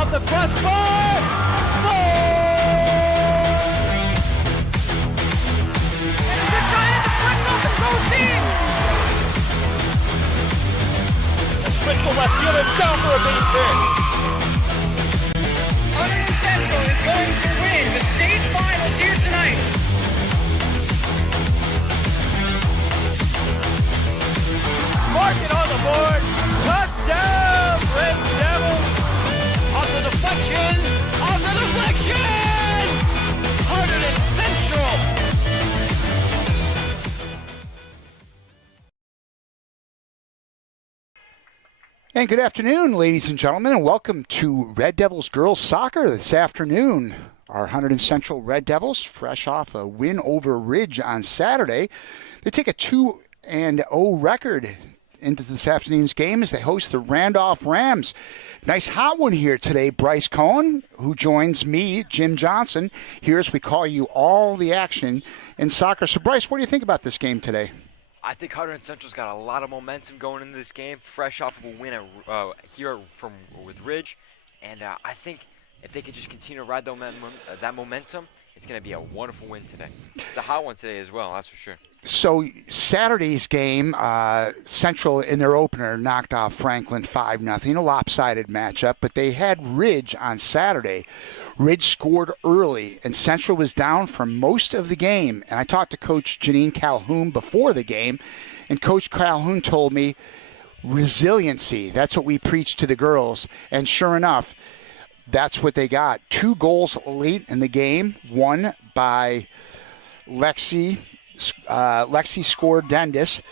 off the crossbar. Crystal left fielder down for a base hit. Hunterdon Central is going to win the state finals here tonight. Mark it on the board. Touchdown, Red Devils. On the deflection. On the deflection. Hunterdon Central. And good afternoon, ladies and gentlemen, and welcome to Red Devils Girls Soccer this afternoon. Our Hunterdon Central Red Devils, fresh off a win over Ridge on Saturday, they take a 2-0 record into this afternoon's game as they host the Randolph Rams. Nice hot one here today. Bryce Cohen, who joins me, Jim Johnson, here as we call you all the action in soccer. So, Bryce, what do you think about this game today? I think Hunterdon Central's got a lot of momentum going into this game, fresh off of a win here with Ridge, and I think if they can just continue to ride that momentum, it's going to be a wonderful win today. It's a hot one today as well, that's for sure. So Saturday's game, Central in their opener knocked off Franklin 5-0, a lopsided matchup, but they had Ridge on Saturday. Ridge scored early, and Central was down for most of the game. And I talked to Coach Janine Calhoun before the game, and Coach Calhoun told me resiliency. That's what we preach to the girls. And sure enough, that's what they got. 2 goals late in the game, one by Lexi. Lexi scored Dendis,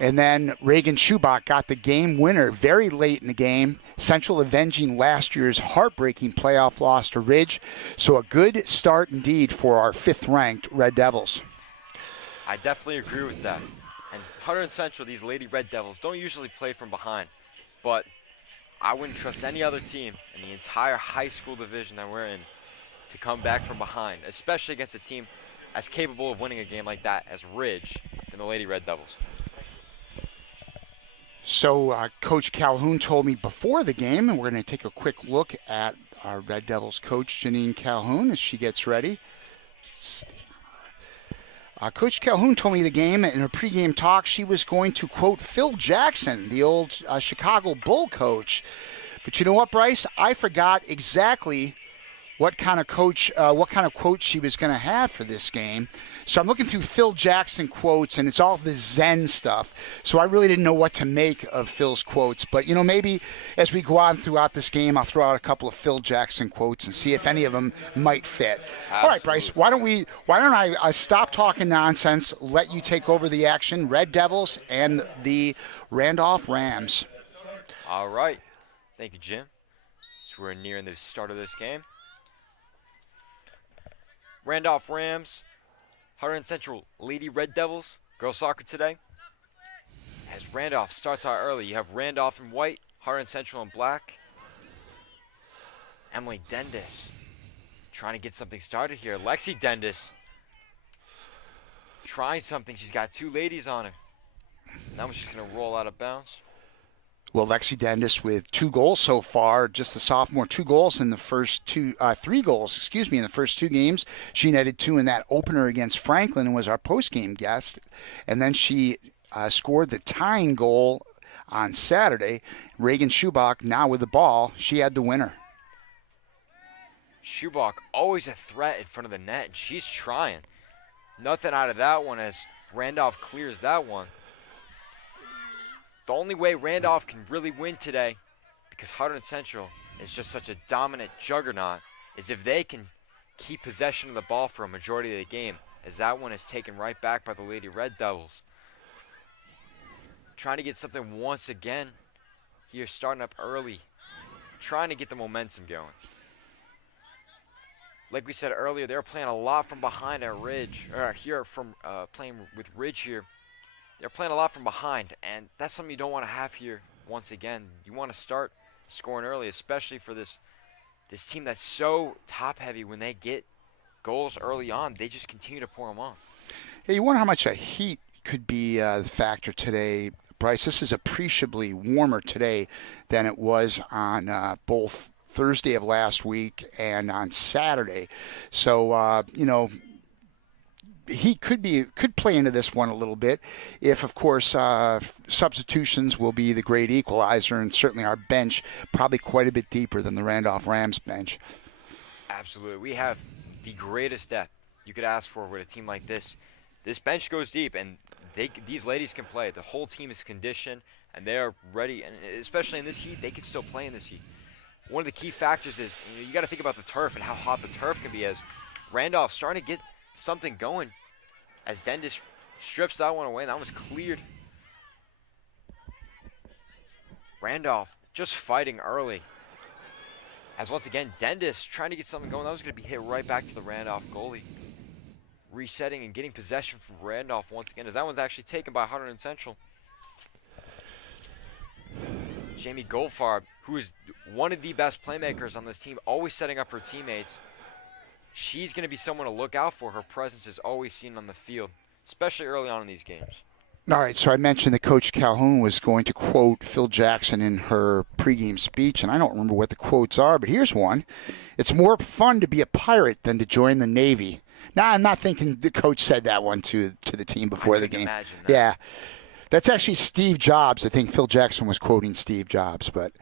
and then Reagan Schubach got the game winner very late in the game. Central avenging last year's heartbreaking playoff loss to Ridge. So a good start indeed for our 5th-ranked Red Devils. I definitely agree with that. And Hunterdon Central, these Lady Red Devils, don't usually play from behind. But I wouldn't trust any other team in the entire high school division that we're in to come back from behind, especially against a team as capable of winning a game like that as Ridge than the Lady Red Devils. So Coach Calhoun told me before the game, and we're going to take a quick look at our Red Devils coach, Janine Calhoun, as she gets ready. Coach Calhoun told me the game in her pregame talk she was going to quote Phil Jackson, the old Chicago Bull coach. But you know what, Bryce? I forgot exactly what kind of quote she was going to have for this game. So I'm looking through Phil Jackson quotes, and it's all the Zen stuff. So I really didn't know what to make of Phil's quotes. But, you know, maybe as we go on throughout this game, I'll throw out a couple of Phil Jackson quotes and see if any of them might fit. Absolutely. All right, Bryce, why don't I stop talking nonsense, let you take over the action, Red Devils and the Randolph Rams. All right. Thank you, Jim. So we're nearing the start of this game. Randolph Rams, Hunterdon Central Lady Red Devils, girls soccer today. As Randolph starts out early, you have Randolph in white, Hunterdon Central in black. Emily Dendis trying to get something started here. Lexi Dendis trying something. She's got 2 ladies on her. Now she's going to roll out of bounds. Well, Lexi Dendis with 2 goals so far, just a sophomore, 3 goals in the first 2 games. She netted 2 in that opener against Franklin and was our post-game guest. And then she scored the tying goal on Saturday. Reagan Schubach now with the ball. She had the winner. Schubach always a threat in front of the net, and she's trying. Nothing out of that one as Randolph clears that one. The only way Randolph can really win today, because Hunterdon Central is just such a dominant juggernaut, is if they can keep possession of the ball for a majority of the game, as that one is taken right back by the Lady Red Devils. Trying to get something once again here, starting up early, trying to get the momentum going. Like we said earlier, they're playing a lot from behind at Ridge, or here from playing with Ridge here. They're playing a lot from behind, and that's something you don't want to have here once again. You want to start scoring early, especially for this team that's so top-heavy. When they get goals early on, they just continue to pour them on. Hey, you wonder how much a heat could be the factor today, Bryce. This is appreciably warmer today than it was on both Thursday of last week and on Saturday. So, he could play into this one a little bit if, of course, substitutions will be the great equalizer, and certainly our bench probably quite a bit deeper than the Randolph Rams bench. Absolutely. We have the greatest depth you could ask for with a team like this. This bench goes deep, and these ladies can play. The whole team is conditioned, and they are ready, and especially in this heat, they could still play in this heat. One of the key factors is you got to think about the turf and how hot the turf can be, as Randolph's starting to get something going as Dendis strips that one away, and that one's cleared. Randolph just fighting early. As once again, Dendis trying to get something going. That was going to be hit right back to the Randolph goalie. Resetting and getting possession from Randolph once again, as that one's actually taken by Hunterdon Central. Jamie Goldfarb, who is one of the best playmakers on this team, always setting up her teammates. She's going to be someone to look out for. Her presence is always seen on the field, especially early on in these games. All right, so I mentioned that Coach Calhoun was going to quote Phil Jackson in her pregame speech, and I don't remember what the quotes are, but here's one. It's more fun to be a pirate than to join the Navy. Now, I'm not thinking the coach said that one to the team before the game. Imagine that. Yeah. That's actually Steve Jobs. I think Phil Jackson was quoting Steve Jobs. But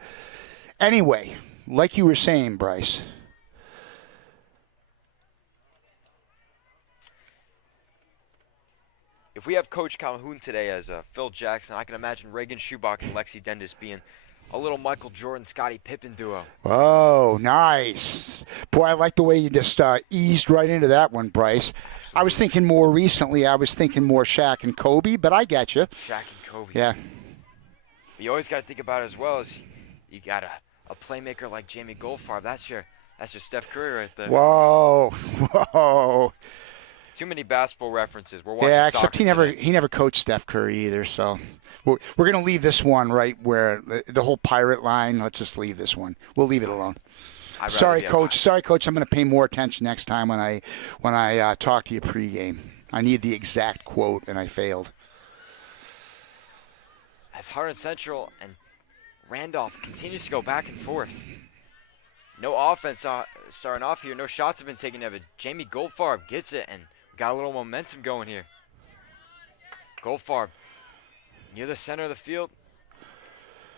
anyway, like you were saying, Bryce. If we have Coach Calhoun today as Phil Jackson, I can imagine Reagan Schubach and Lexi Dendis being a little Michael Jordan, Scottie Pippen duo. Oh, nice. Boy, I like the way you just eased right into that one, Bryce. Absolutely. I was thinking more recently, I was thinking more Shaq and Kobe, but I get you. Shaq and Kobe. Yeah. You always got to think about it as well as you got a playmaker like Jamie Goldfarb. That's your Steph Curry right there. Whoa. Too many basketball references. We're watching except he today. never coached Steph Curry either, so we're going to leave this one right where the whole pirate line, let's just leave this one. We'll leave it alone. Sorry, Coach. I'm going to pay more attention next time when I talk to you pregame. I need the exact quote, and I failed. As Hunterdon Central and Randolph continues to go back and forth. No offense starting off here. No shots have been taken of it. Jamie Goldfarb gets it, and got a little momentum going here. Goldfarb near the center of the field.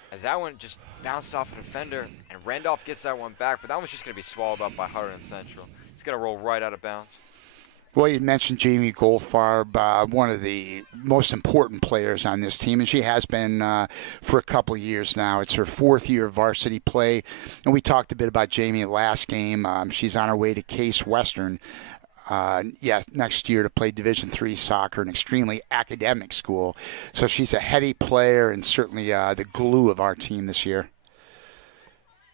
As that one just bounced off a defender, and Randolph gets that one back, but that one's just going to be swallowed up by Hunterdon Central. It's going to roll right out of bounds. Well, you mentioned Jamie Goldfarb, one of the most important players on this team, and she has been for a couple of years now. It's her fourth year of varsity play, and we talked a bit about Jamie last game. She's on her way to Case Western next year to play Division III soccer, an extremely academic school. So she's a heady player and certainly the glue of our team this year.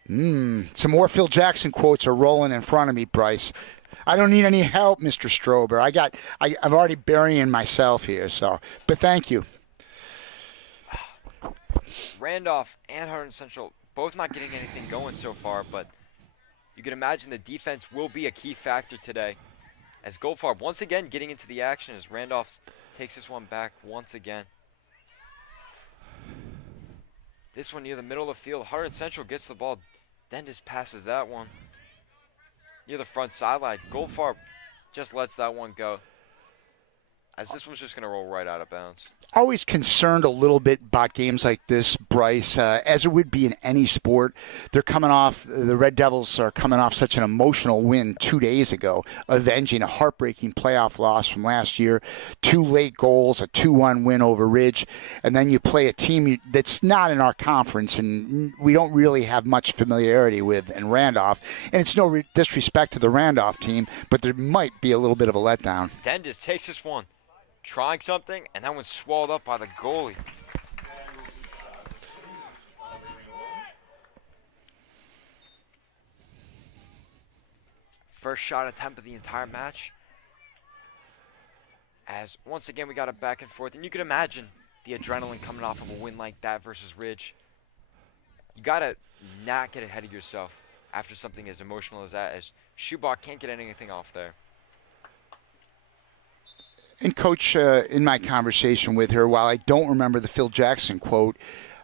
Some more Phil Jackson quotes are rolling in front of me, Bryce. I don't need any help, Mr. Strober. I'm already burying myself here, but thank you. Randolph and Hunterdon Central both not getting anything going so far, but you can imagine the defense will be a key factor today. As Goldfarb once again getting into the action as Randolph takes this one back once again. This one near the middle of the field. Hunterdon Central gets the ball. Dendis passes that one near the front sideline. Goldfarb just lets that one go, as this one's just going to roll right out of bounds. Always concerned a little bit about games like this, Bryce, as it would be in any sport. The Red Devils are coming off such an emotional win 2 days ago, avenging a heartbreaking playoff loss from last year. 2 late goals, a 2-1 win over Ridge, and then you play a team that's not in our conference and we don't really have much familiarity with in Randolph. And it's no disrespect to the Randolph team, but there might be a little bit of a letdown. Dendis takes this one, trying something, and that one's swallowed up by the goalie. First shot attempt of the entire match. As once again we got it back and forth, and you can imagine the adrenaline coming off of a win like that versus Ridge. You gotta not get ahead of yourself after something as emotional as that, as Schubach can't get anything off there. And Coach, in my conversation with her, while I don't remember the Phil Jackson quote,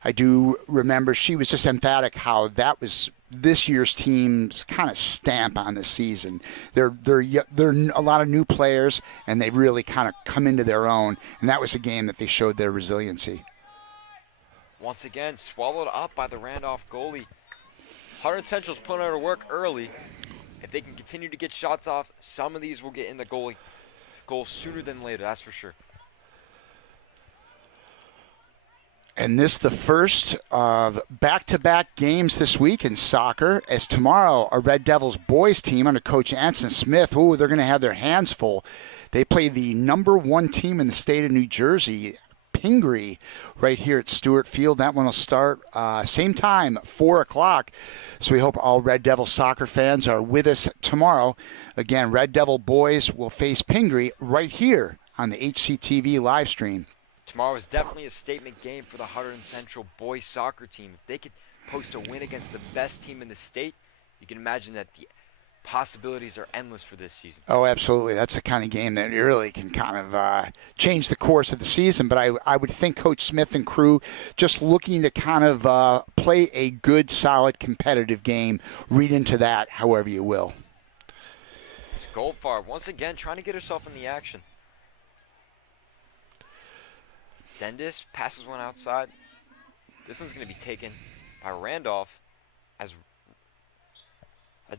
I do remember she was just emphatic how that was this year's team's kind of stamp on the season. They're a lot of new players, and they've really kind of come into their own. And that was a game that they showed their resiliency. Once again, swallowed up by the Randolph goalie. Hunterdon Central's putting out of work early. If they can continue to get shots off, some of these will get in the goal sooner than later, that's for sure. And this the first of back-to-back games this week in soccer, as tomorrow a Red Devils boys team under Coach Anson Smith, they're going to have their hands full. They play the number 1 team in the state of New Jersey, Pingree, right here at Stewart Field. That one will start same time, 4 o'clock. So we hope all Red Devil soccer fans are with us tomorrow. Again, Red Devil boys will face Pingree right here on the HCTV live stream. Tomorrow is definitely a statement game for the Hunterdon Central boys soccer team. If they could post a win against the best team in the state, you can imagine that the possibilities are endless for this season. Oh, absolutely. That's the kind of game that really can kind of change the course of the season. But I would think Coach Smith and crew just looking to kind of play a good, solid, competitive game. Read into that however you will. It's Goldfarb once again trying to get herself in the action. Dendis passes one outside. This one's going to be taken by Randolph as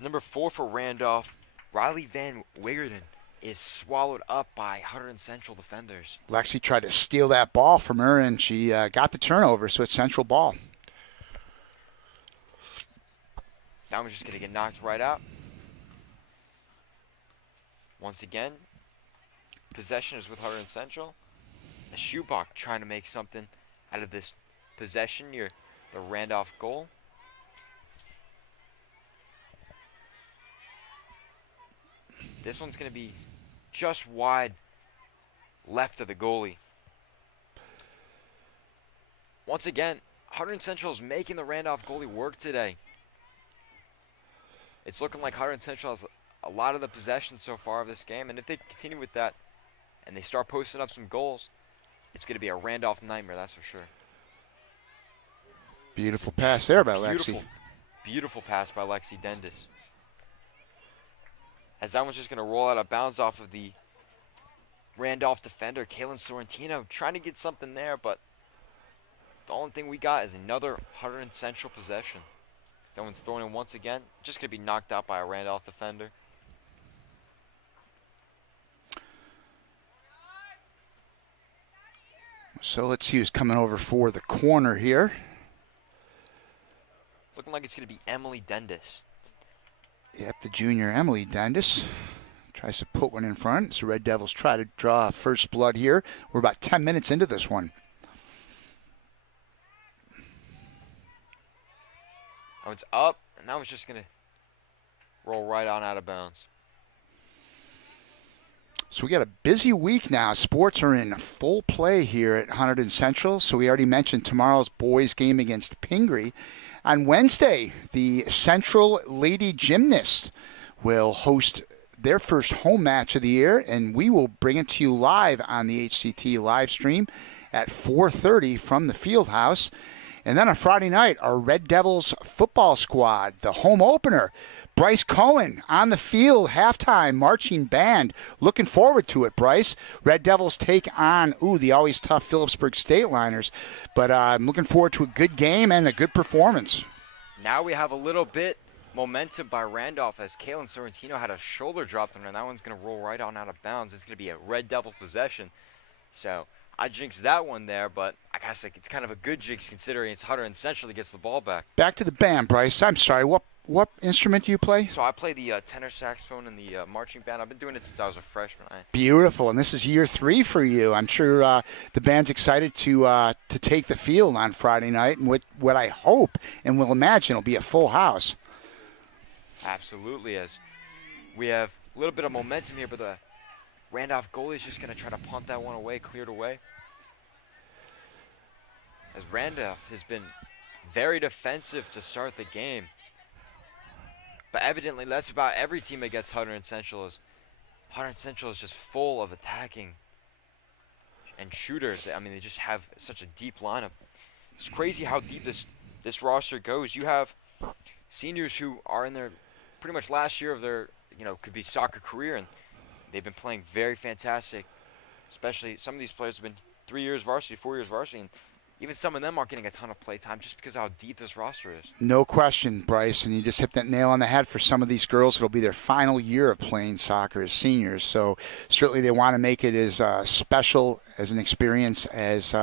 number 4 for Randolph, Riley Van Wigerden, is swallowed up by Hunterdon Central defenders. Lexi tried to steal that ball from her, and she got the turnover, so it's Central ball. That one's just going to get knocked right out. Once again, possession is with Hunterdon Central. A Schubach trying to make something out of this possession near the Randolph goal. This one's going to be just wide left of the goalie. Once again, Hunterdon Central is making the Randolph goalie work today. It's looking like Hunterdon Central has a lot of the possession so far of this game, and if they continue with that and they start posting up some goals, it's going to be a Randolph nightmare, that's for sure. Beautiful pass there by Lexi. Beautiful pass by Lexi Dendis. As that one's just going to roll out of bounds off of the Randolph defender, Kaylin Sorrentino, trying to get something there, but the only thing we got is another Hunterdon Central possession. That one's thrown in once again, just going to be knocked out by a Randolph defender. So let's see who's coming over for the corner here. Looking like it's going to be Emily Dendis. Yep, the junior Emily Dendis tries to put one in front. So Red Devils try to draw first blood here. We're about 10 minutes into this one. That one's up, and that one's just going to roll right on out of bounds. So we got a busy week now. Sports are in full play here at Hunterdon Central. So we already mentioned tomorrow's boys game against Pingree. On Wednesday, the Central Lady Gymnasts will host their first home match of the year, and we will bring it to you live on the HCT live stream at 4:30 from the field house. And then on Friday night, our Red Devils football squad, the home opener, Bryce Cohen on the field, halftime marching band. Looking forward to it, Bryce. Red Devils take on, the always tough Phillipsburg State Liners. But I'm looking forward to a good game and a good performance. Now we have a little bit momentum by Randolph as Kaylin Sorrentino had a shoulder dropped on her, and that one's going to roll right on out of bounds. It's going to be a Red Devil possession. So I jinxed that one there, but I guess it's kind of a good jinx considering it's Hunterdon Central that gets the ball back. Back to the band, Bryce. I'm sorry, what instrument do you play? So I play the tenor saxophone in the marching band. I've been doing it since I was a freshman. Beautiful, and this is year 3 for you. I'm sure the band's excited to take the field on Friday night, and what I hope and will imagine will be a full house. Absolutely, as we have a little bit of momentum here, but the Randolph goalie is just going to try to punt that one away, cleared away. As Randolph has been very defensive to start the game. But evidently, that's about every team against Hunterdon Central. Hunterdon Central is just full of attacking and shooters. I mean, they just have such a deep lineup. It's crazy how deep this roster goes. You have seniors who are in their pretty much last year of their, could be soccer career, and they've been playing very fantastic. Especially some of these players have been 3 years varsity, 4 years varsity, and even some of them aren't getting a ton of play time just because of how deep this roster is. No question, Bryce, and you just hit that nail on the head. For some of these girls, it'll be their final year of playing soccer as seniors, so certainly they want to make it as special as an experience as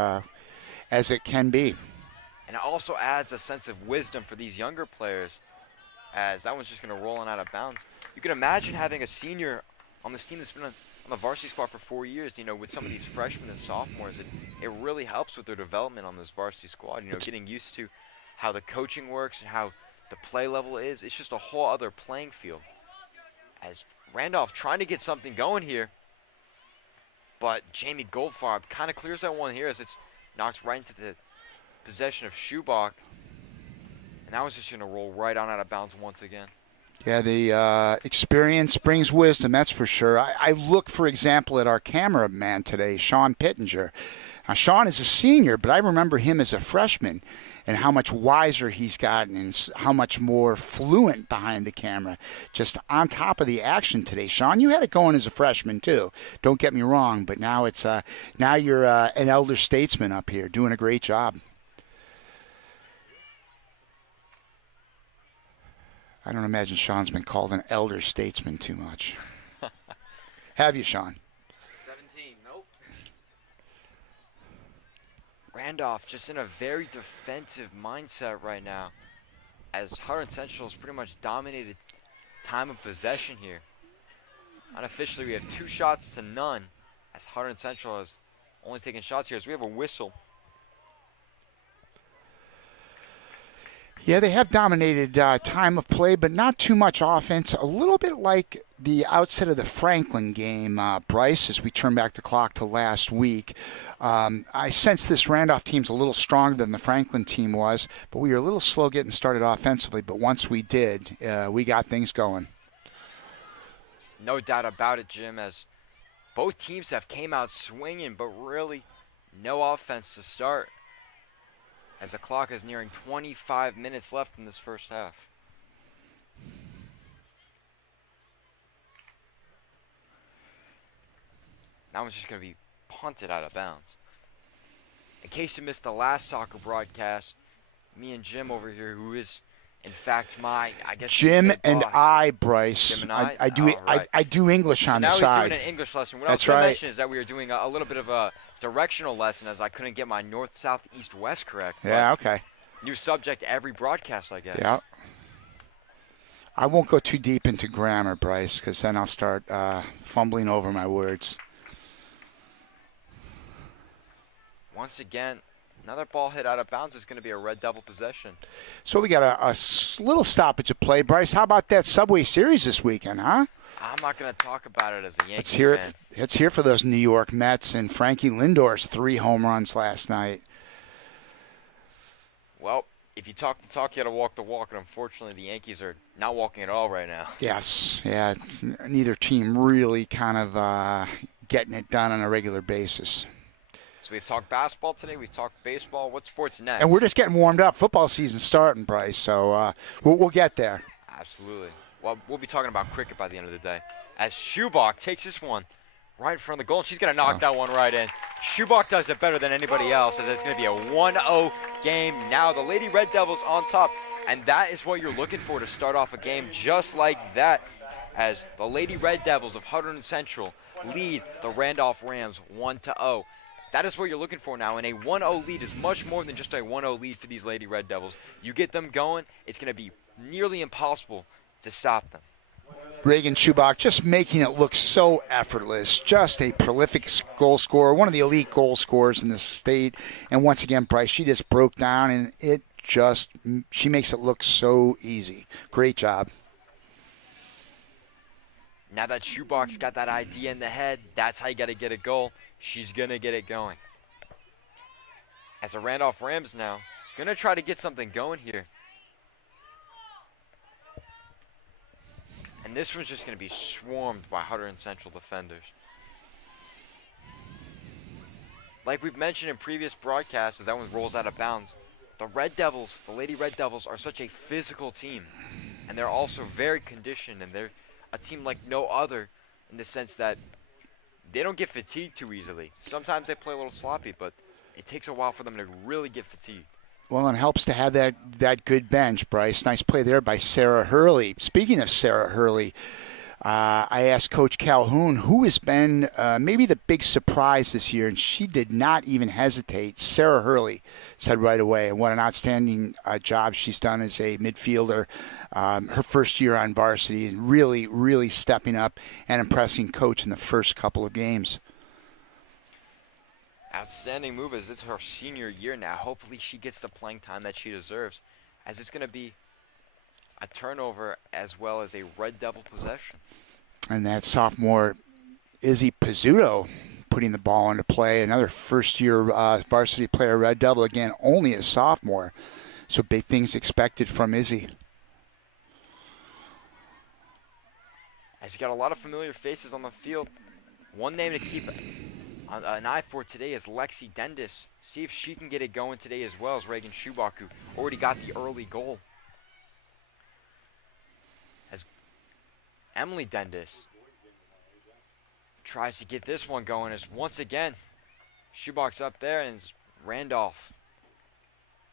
it can be. And it also adds a sense of wisdom for these younger players, as that one's just going to roll on out of bounds. You can imagine having a senior on this team that's been on the varsity squad for 4 years, with some of these freshmen and sophomores. It really helps with their development on this varsity squad, getting used to how the coaching works and how the play level is. It's just a whole other playing field. As Randolph trying to get something going here, but Jamie Goldfarb kind of clears that one here as it's knocked right into the possession of Schubach. And that was just going to roll right on out of bounds once again. Yeah, the experience brings wisdom, that's for sure. I look, for example, at our cameraman today, Sean Pittenger. Now, Sean is a senior, but I remember him as a freshman and how much wiser he's gotten and how much more fluent behind the camera. Just on top of the action today. Sean, you had it going as a freshman, too. Don't get me wrong, but now it's now you're an elder statesman up here doing a great job. I don't imagine Sean's been called an elder statesman too much. Have you, Sean? 17, nope. Randolph just in a very defensive mindset right now, as Hunterdon Central has pretty much dominated time of possession here. Unofficially, we have 2 shots to none, as Hunterdon Central has only taken shots here, as we have a whistle. Yeah, they have dominated time of play, but not too much offense. A little bit like the outset of the Franklin game, Bryce, as we turn back the clock to last week. I sense this Randolph team's a little stronger than the Franklin team was, but we were a little slow getting started offensively. But once we did, we got things going. No doubt about it, Jim, as both teams have came out swinging, but really no offense to start, as the clock is nearing 25 minutes left in this first half. That one's just going to be punted out of bounds. In case you missed the last soccer broadcast, me and Jim over here, who is, in fact, Jim and boss. I, Bryce. Jim and I? I do Right. I do English So on the now side. he's doing an English lesson. What That's I was going right. to mention is that we were doing a little bit of a directional lesson, as I couldn't get my north, south, east, west correct. Yeah, okay. New subject every broadcast, I guess. Yeah. I won't go too deep into grammar, Bryce, because then I'll start fumbling over my words. Once again, another ball hit out of bounds is going to be a Red Devil possession. So we got a little stoppage of play. Bryce, how about that Subway Series this weekend, huh? I'm not going to talk about it as a Yankee Let's hear fan. it. Let's hear for those New York Mets and Frankie Lindor's 3 home runs last night. Well, if you talk the talk, you got to walk the walk, and unfortunately the Yankees are not walking at all right now. Yes, yeah. Neither team really kind of getting it done on a regular basis. So we've talked basketball today. We've talked baseball. What sports next? And we're just getting warmed up. Football season's starting, Bryce, so we'll get there. Absolutely. Well, we'll be talking about cricket by the end of the day. As Schubach takes this one right in front of the goal, and she's going to knock that one right in. Schubach does it better than anybody else, as it's going to be a 1-0 game now. The Lady Red Devils on top, and that is what you're looking for to start off a game just like that, as the Lady Red Devils of Hunterdon Central lead the Randolph Rams 1-0. That is what you're looking for now, and a 1-0 lead is much more than just a 1-0 lead for these Lady Red Devils. You get them going, it's going to be nearly impossible to stop them. Reagan Schubach just making it look so effortless. Just a prolific goal scorer, one of the elite goal scorers in the state. And once again, Bryce, she just broke down, and she makes it look so easy. Great job. Now that Schubach's got that idea in the head, that's how you got to get a goal. She's going to get it going. As the Randolph Rams now, going to try to get something going here. And this one's just going to be swarmed by Hunterdon Central defenders. Like we've mentioned in previous broadcasts, as that one rolls out of bounds, the Red Devils, the Lady Red Devils, are such a physical team. And they're also very conditioned, and they're a team like no other in the sense that they don't get fatigued too easily. Sometimes they play a little sloppy, but it takes a while for them to really get fatigued. Well, it helps to have that good bench, Bryce. Nice play there by Sarah Hurley. Speaking of Sarah Hurley, I asked Coach Calhoun who has been maybe the big surprise this year, and she did not even hesitate. Sarah Hurley said right away, and what an outstanding job she's done as a midfielder. Her first year on varsity, and really, really stepping up and impressing Coach in the first couple of games. Outstanding move as it's her senior year now. Hopefully she gets the playing time that she deserves, as it's going to be a turnover as well as a Red Devil possession. And that sophomore Izzy Pizzuto putting the ball into play. Another first-year varsity player, Red Devil, again, only a sophomore. So big things expected from Izzy. As you got a lot of familiar faces on the field, one name to keep an eye for today is Lexi Dendis. See if she can get it going today as well as Reagan Schubach, who already got the early goal. As Emily Dendis tries to get this one going, as once again, Schubach's up there, and it's Randolph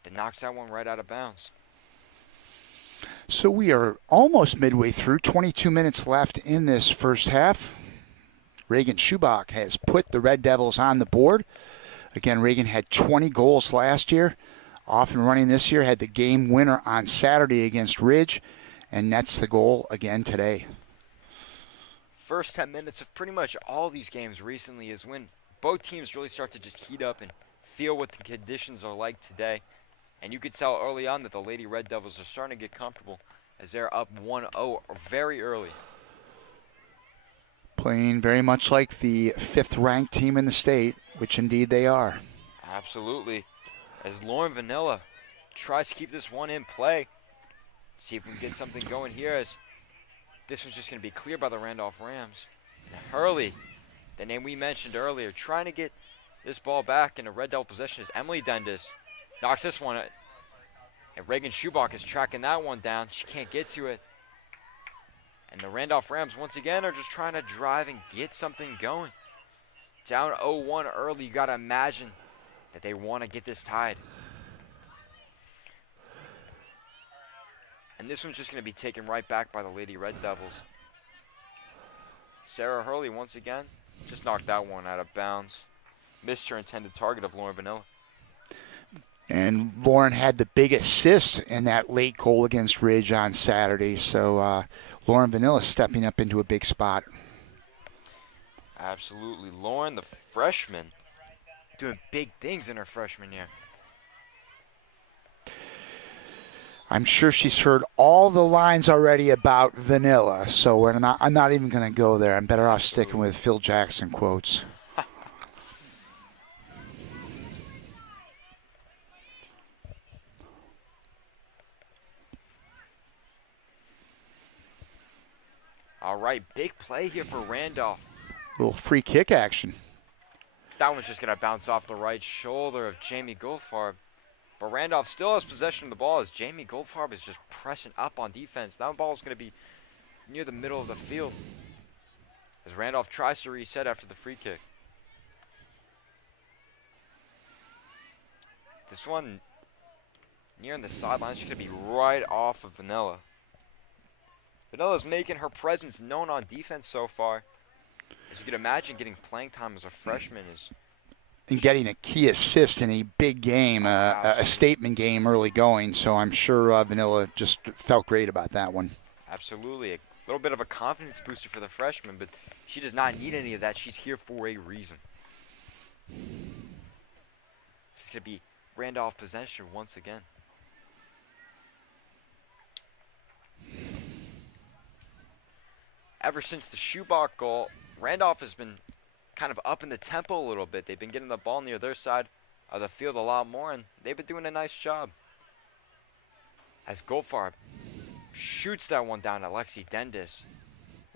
that knocks that one right out of bounds. So we are almost midway through, 22 minutes left in this first half. Reagan Schubach has put the Red Devils on the board. Again, Reagan had 20 goals last year. Off and running this year, had the game winner on Saturday against Ridge, and nets the goal again today. First 10 minutes of pretty much all these games recently is when both teams really start to just heat up and feel what the conditions are like today. And you could tell early on that the Lady Red Devils are starting to get comfortable as they're up 1-0 very early. Playing very much like the fifth-ranked team in the state, which indeed they are. Absolutely. As Lauren Vanilla tries to keep this one in play. See if we can get something going here, as this one's just going to be cleared by the Randolph Rams. Hurley, the name we mentioned earlier, trying to get this ball back into Red Devil possession is Emily Dendis. Knocks this one, and Reagan Schubach is tracking that one down. She can't get to it. And the Randolph Rams, once again, are just trying to drive and get something going. Down 0-1 early, you got to imagine that they want to get this tied. And this one's just going to be taken right back by the Lady Red Devils. Sarah Hurley, once again, just knocked that one out of bounds. Missed her intended target of Lauren Vanilla. And Lauren had the big assist in that late goal against Ridge on Saturday. So Lauren Vanilla stepping up into a big spot. Absolutely. Lauren, the freshman, doing big things in her freshman year. I'm sure she's heard all the lines already about Vanilla. So I'm not even going to go there. I'm better off sticking with Phil Jackson quotes. All right, big play here for Randolph. Little free kick action. That one's just going to bounce off the right shoulder of Jamie Goldfarb. But Randolph still has possession of the ball as Jamie Goldfarb is just pressing up on defense. That ball is going to be near the middle of the field as Randolph tries to reset after the free kick. This one near the sideline is going to be right off of Vanilla. Vanilla's making her presence known on defense so far. As you can imagine, getting playing time as a freshman is... And getting a key assist in a big game, a statement game early going. So I'm sure Vanilla just felt great about that one. Absolutely. A little bit of a confidence booster for the freshman, but she does not need any of that. She's here for a reason. This is going to be Randolph possession once again. Ever since the Schubach goal, Randolph has been kind of up in the tempo a little bit. They've been getting the ball near their side of the field a lot more, and they've been doing a nice job. As Goldfarb shoots that one down to Lexi Dendis.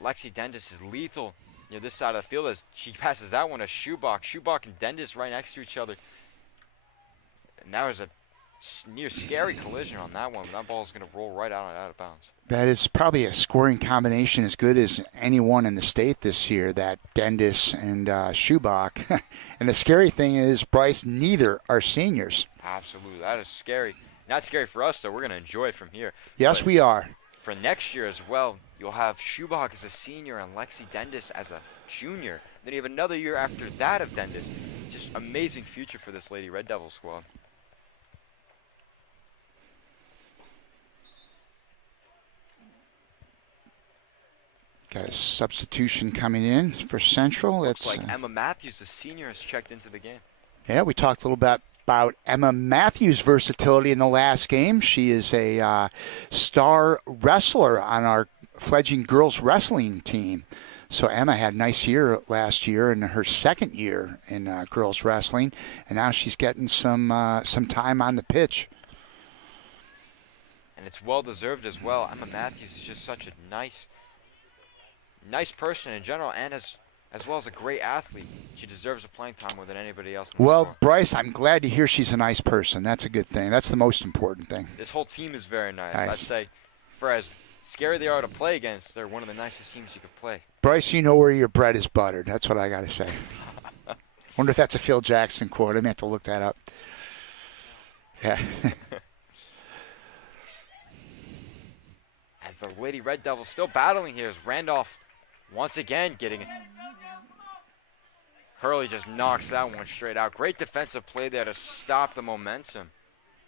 Lexi Dendis is lethal near this side of the field as she passes that one to Schubach. Schubach and Dendis right next to each other. And that was a near scary collision on that one. That ball's going to roll right out of bounds. That is probably a scoring combination as good as anyone in the state this year, that Dendis and Schubach. And the scary thing is, Bryce, neither are seniors. Absolutely. That is scary. Not scary for us, though. We're going to enjoy it from here. Yes, But we are. for next year as well, you'll have Schubach as a senior and Lexi Dendis as a junior. Then you have another year after that of Dendis. Just amazing future for this Lady Red Devil squad. Got a substitution coming in for Central. Looks That's like Emma Matthews, the senior, has checked into the game. Yeah, we talked a little bit about Emma Matthews' versatility in the last game. She is a star wrestler on our fledgling girls wrestling team. So Emma had a nice year last year in her second year in girls wrestling, and now she's getting some time on the pitch. And it's well deserved as well. Emma Matthews is just such a nice person in general, and as well as a great athlete. She deserves the playing time more than anybody else in the Well, squad. Bryce, I'm glad to hear she's a nice person. That's a good thing. That's the most important thing. This whole team is very nice. Nice. I'd say, for as scary they are to play against, they're one of the nicest teams you could play. Bryce, you know where your bread is buttered. That's what I got to say. Wonder if that's a Phil Jackson quote. I may have to look that up. Yeah. As the Lady Red Devils still battling here, as Randolph once again getting it. Hurley just knocks that one straight out. Great defensive play there to stop the momentum.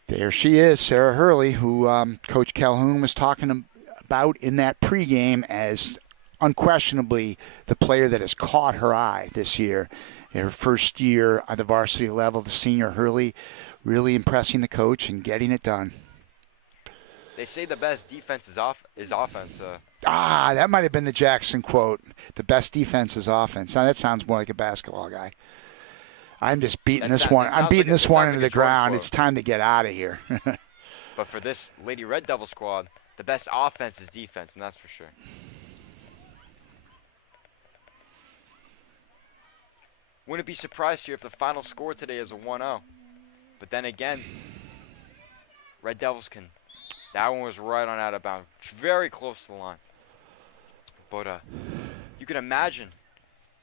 There she is, Sarah Hurley, who Coach Calhoun was talking about in that pregame as unquestionably the player that has caught her eye this year. In her first year at the varsity level, the senior Hurley really impressing the coach and getting it done. They say the best defense is offense. That might have been the Jackson quote. The best defense is offense. Now, that sounds more like a basketball guy. I'm just beating this one. I'm beating this one into the ground. It's time to get out of here. But for this Lady Red Devil squad, the best offense is defense, and that's for sure. Wouldn't be surprised here if the final score today is a 1-0. But then again, Red Devils can. That one was right on out of bounds. Very close to the line. But you can imagine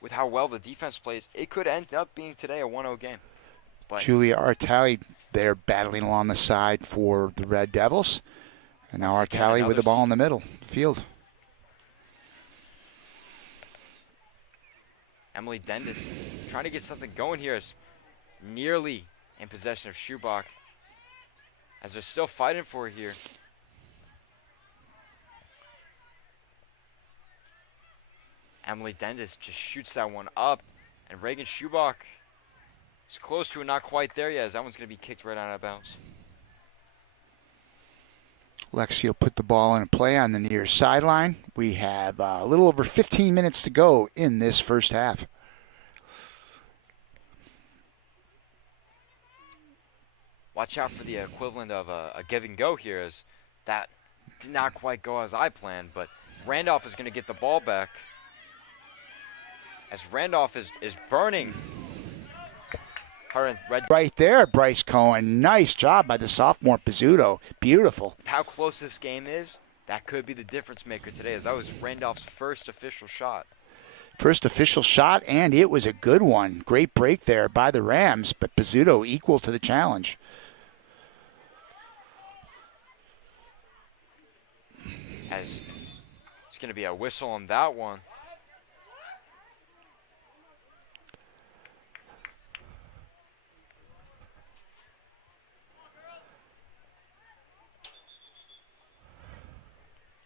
with how well the defense plays, it could end up being today a 1-0 game. But Julia Artali, they're battling along the side for the Red Devils. And now Once again, Artali with the ball in the middle of the field. Emily Dendis trying to get something going here is nearly in possession of Schubach. As they're still fighting for it here. Emily Dendis just shoots that one up. And Reagan Schubach is close to it, not quite there yet, as that one's going to be kicked right out of bounds. Lexi will put the ball in play on the near sideline. We have a little over 15 minutes to go in this first half. Watch out for the equivalent of a give and go here, as that did not quite go as I planned, but Randolph is going to get the ball back. As Randolph is burning her and Red. Right there, Bryce Cohen. Nice job by the sophomore Pizzuto. Beautiful. How close this game is, that could be the difference maker today, as that was Randolph's first official shot. First official shot, and it was a good one. Great break there by the Rams, but Pizzuto equal to the challenge. As it's going to be a whistle on that one.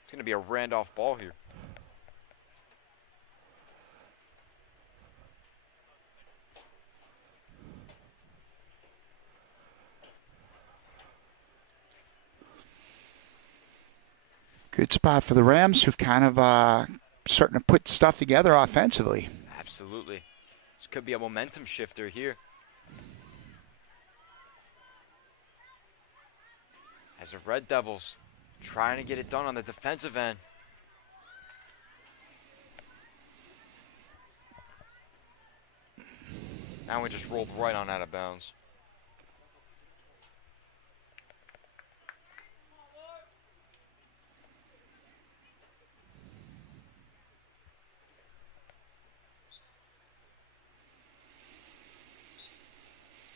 It's going to be a Randolph ball here. Good spot for the Rams, who've kind of starting to put stuff together offensively. Absolutely. This could be a momentum shifter here. As the Red Devils trying to get it done on the defensive end. That one just rolled right on out of bounds.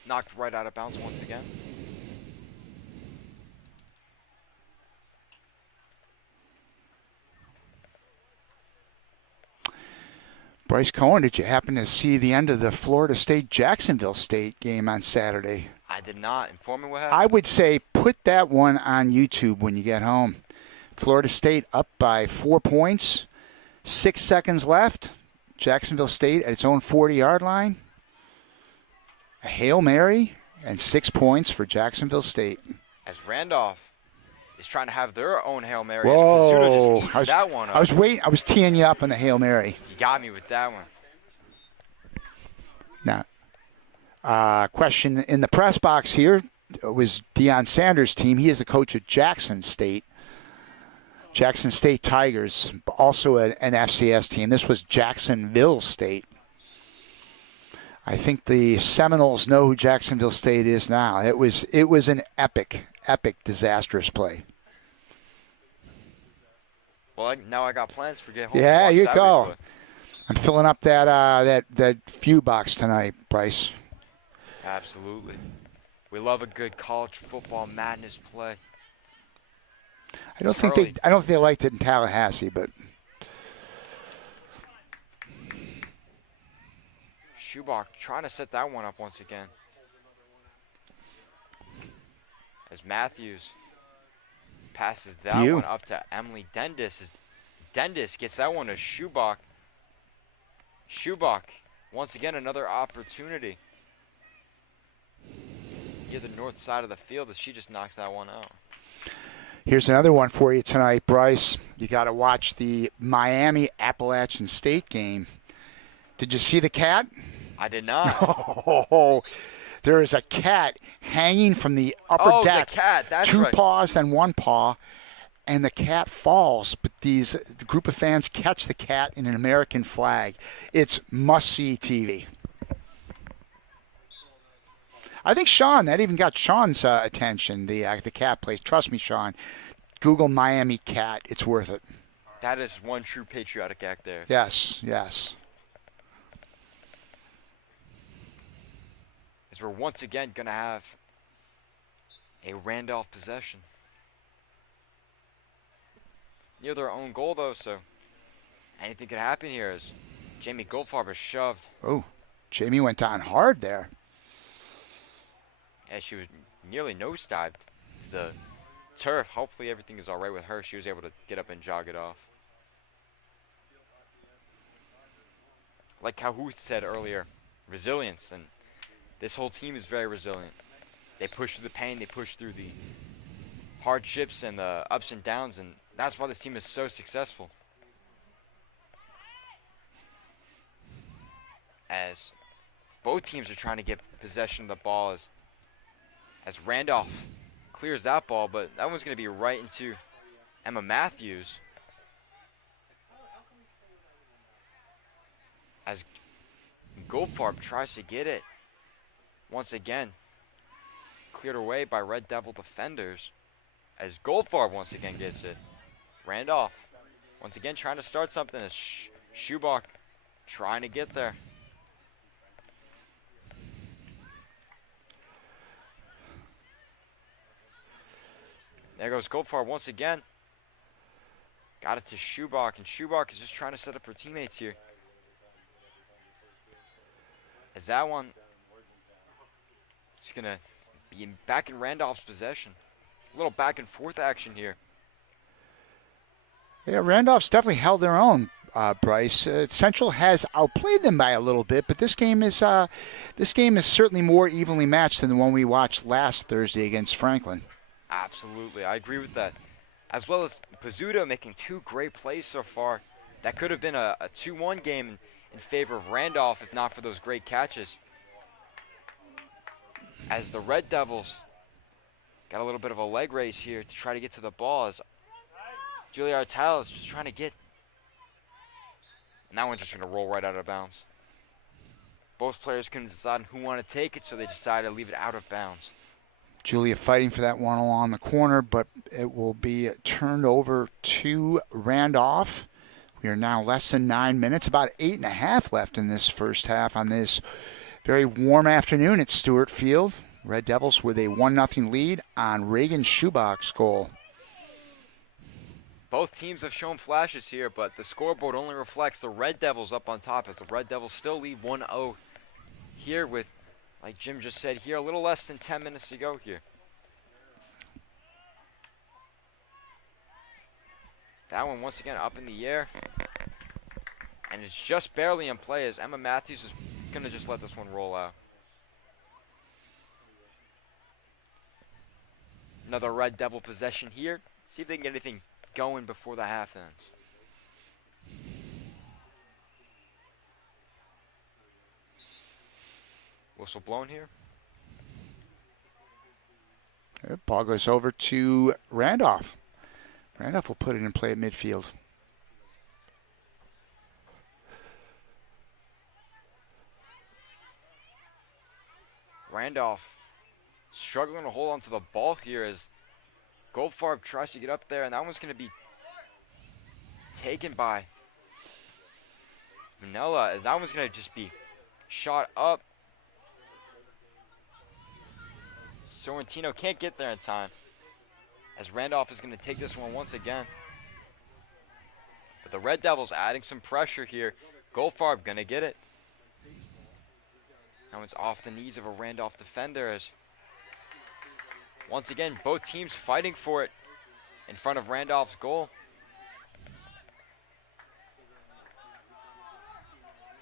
knocked right out of bounds once again. Bryce Cohen, did you happen to see the end of the Florida State-Jacksonville State game on Saturday? I did not. Inform me what happened. I would say put that one on YouTube when you get home. Florida State up by 4 points, 6 seconds left. Jacksonville State at its own 40-yard line. A Hail Mary and 6 points for Jacksonville State. As Randolph is trying to have their own Hail Mary. Whoa. As Pizzuto just eats that one up. I was waiting. I was teeing you up on the Hail Mary. You got me with that one. Now, question in the press box here was Deion Sanders' team. He is the coach of Jackson State. Jackson State Tigers, also an FCS team. This was Jacksonville State. I think the Seminoles know who Jacksonville State is now. It was an epic, disastrous play. Well, now I got plans for get home. Yeah, Watch you that go. replay. I'm filling up that view box tonight, Bryce. Absolutely. We love a good college football madness play. I don't think they liked it in Tallahassee, but Schubach trying to set that one up once again. As Matthews passes that one up to Emily Dendis. As Dendis gets that one to Schubach. Schubach, once again, another opportunity. Near the north side of the field as she just knocks that one out. Here's another one for you tonight, Bryce. You got to watch the Miami Appalachian State game. Did you see the cat? I did not. Oh, there is a cat hanging from the upper deck. The cat. That's Two right. paws and one paw, and the cat falls. But the group of fans catch the cat in an American flag. It's must-see TV. I think that even got Sean's attention, the cat place. Trust me, Sean. Google Miami cat. It's worth it. That is one true patriotic act there. Yes. As we're once again going to have a Randolph possession. Near their own goal, though, so anything could happen here as Jamie Goldfarb is shoved. Oh, Jamie went down hard there. As she was nearly nosedived to the turf. Hopefully everything is all right with her. She was able to get up and jog it off. Like Cahoot said earlier, resilience, and this whole team is very resilient. They push through the pain, they push through the hardships and the ups and downs, and that's why this team is so successful. As both teams are trying to get possession of the ball as Randolph clears that ball, but that one's going to be right into Emma Matthews. As Goldfarb tries to get it once again, cleared away by Red Devil defenders. As Goldfarb once again gets it. Randolph once again trying to start something as Schubach trying to get there. There goes Goldfarb once again. Got it to Schubach, and Schubach is just trying to set up her teammates here. As that one is going to be back in Randolph's possession. A little back and forth action here. Yeah, Randolph's definitely held their own, Bryce. Central has outplayed them by a little bit, but this game is certainly more evenly matched than the one we watched last Thursday against Franklin. Absolutely, I agree with that. As well as Pizzuto making two great plays so far. That could have been a 2-1 game in favor of Randolph if not for those great catches. As the Red Devils got a little bit of a leg race here to try to get to the ball as Julia Artel is just trying to get. And that one's just going to roll right out of bounds. Both players couldn't decide who wanted to take it, so they decided to leave it out of bounds. Julia fighting for that one along the corner, but it will be turned over to Randolph. We are now less than 9 minutes, about 8.5 left in this first half on this Very warm afternoon at Stewart Field. Red Devils with a 1-0 lead on Reagan Schubach's goal. Both teams have shown flashes here, but the scoreboard only reflects the Red Devils up on top as the Red Devils still lead 1-0 here with, like Jim just said here, a little less than 10 minutes to go here. That one once again up in the air. And it's just barely in play as Emma Matthews is going to just let this one roll out. Another Red Devil possession here. See if they can get anything going before the half ends. Whistle blown here. Ball goes over to Randolph. Randolph will put it in play at midfield. Randolph struggling to hold on to the ball here as Goldfarb tries to get up there, and that one's going to be taken by Vanilla, as that one's going to just be shot up. Sorrentino can't get there in time, as Randolph is going to take this one once again. But the Red Devils adding some pressure here. Goldfarb going to get it. Now it's off the knees of a Randolph defender as once again both teams fighting for it in front of Randolph's goal.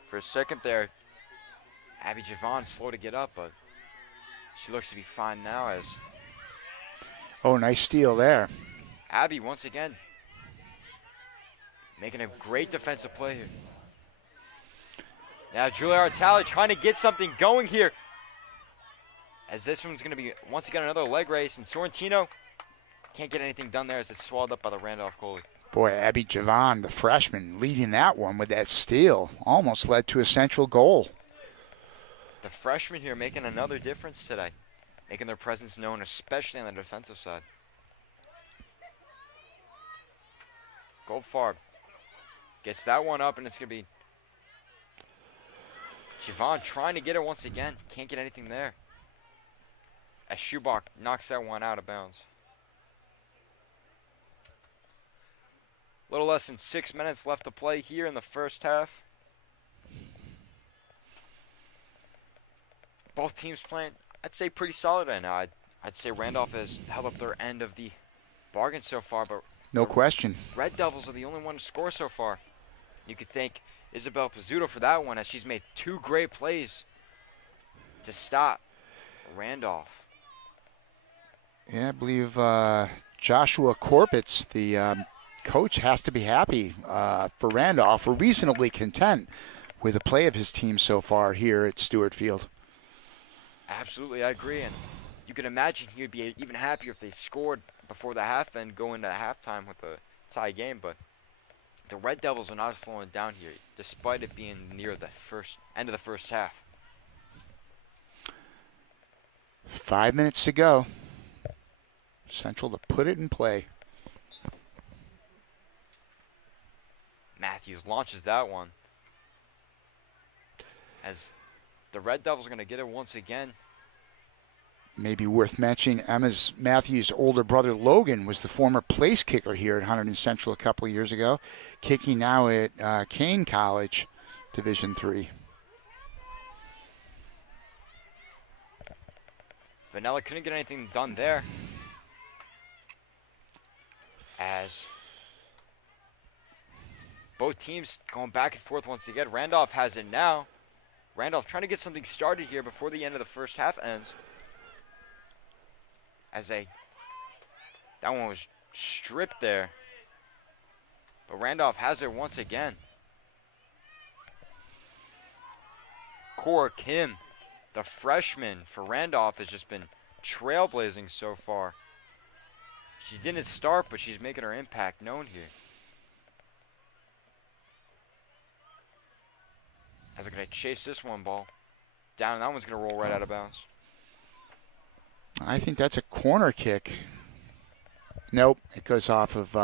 For a second there, Abby Javon slow to get up, but she looks to be fine now as Oh, nice steal there. Abby once again making a great defensive play here. Now Julia Artali trying to get something going here, as this one's going to be once again another leg race, and Sorrentino can't get anything done there as it's swallowed up by the Randolph goalie. Boy, Abby Javon, the freshman, leading that one with that steal. Almost led to a central goal. The freshmen here making another difference today, making their presence known, especially on the defensive side. Goldfarb gets that one up, and it's going to be Javon trying to get it once again. Can't get anything there, as Schubach knocks that one out of bounds. Little less than 6 minutes left to play here in the first half. Both teams playing, I'd say, pretty solid right now. I'd say Randolph has held up their end of the bargain so far, but No question. Red Devils are the only one to score so far. You could thank Isabel Pizzuto for that one, as she's made two great plays to stop Randolph. Yeah, I believe Joshua Korpitz, the coach, has to be happy for Randolph. We're reasonably content with the play of his team so far here at Stewart Field. Absolutely, I agree. And you can imagine he would be even happier if they scored before the half and go into halftime with a tie game. But the Red Devils are not slowing down here, despite it being near the end of the first half. 5 minutes to go. Central to put it in play. Matthews launches that one, as the Red Devils are going to get it once again. Maybe worth mentioning, Matthews' older brother Logan was the former place kicker here at Hunterdon Central a couple of years ago, kicking now at Kane College, Division III. Vanilla couldn't get anything done there, as both teams going back and forth once again. Randolph has it now. Randolph trying to get something started here before the end of the first half ends. That one was stripped there. But Randolph has it once again. Cora Kim, the freshman for Randolph, has just been trailblazing so far. She didn't start, but she's making her impact known here. As they're going to chase this one ball down, and that one's going to roll right out of bounds. I think that's a corner kick. Nope, it goes off of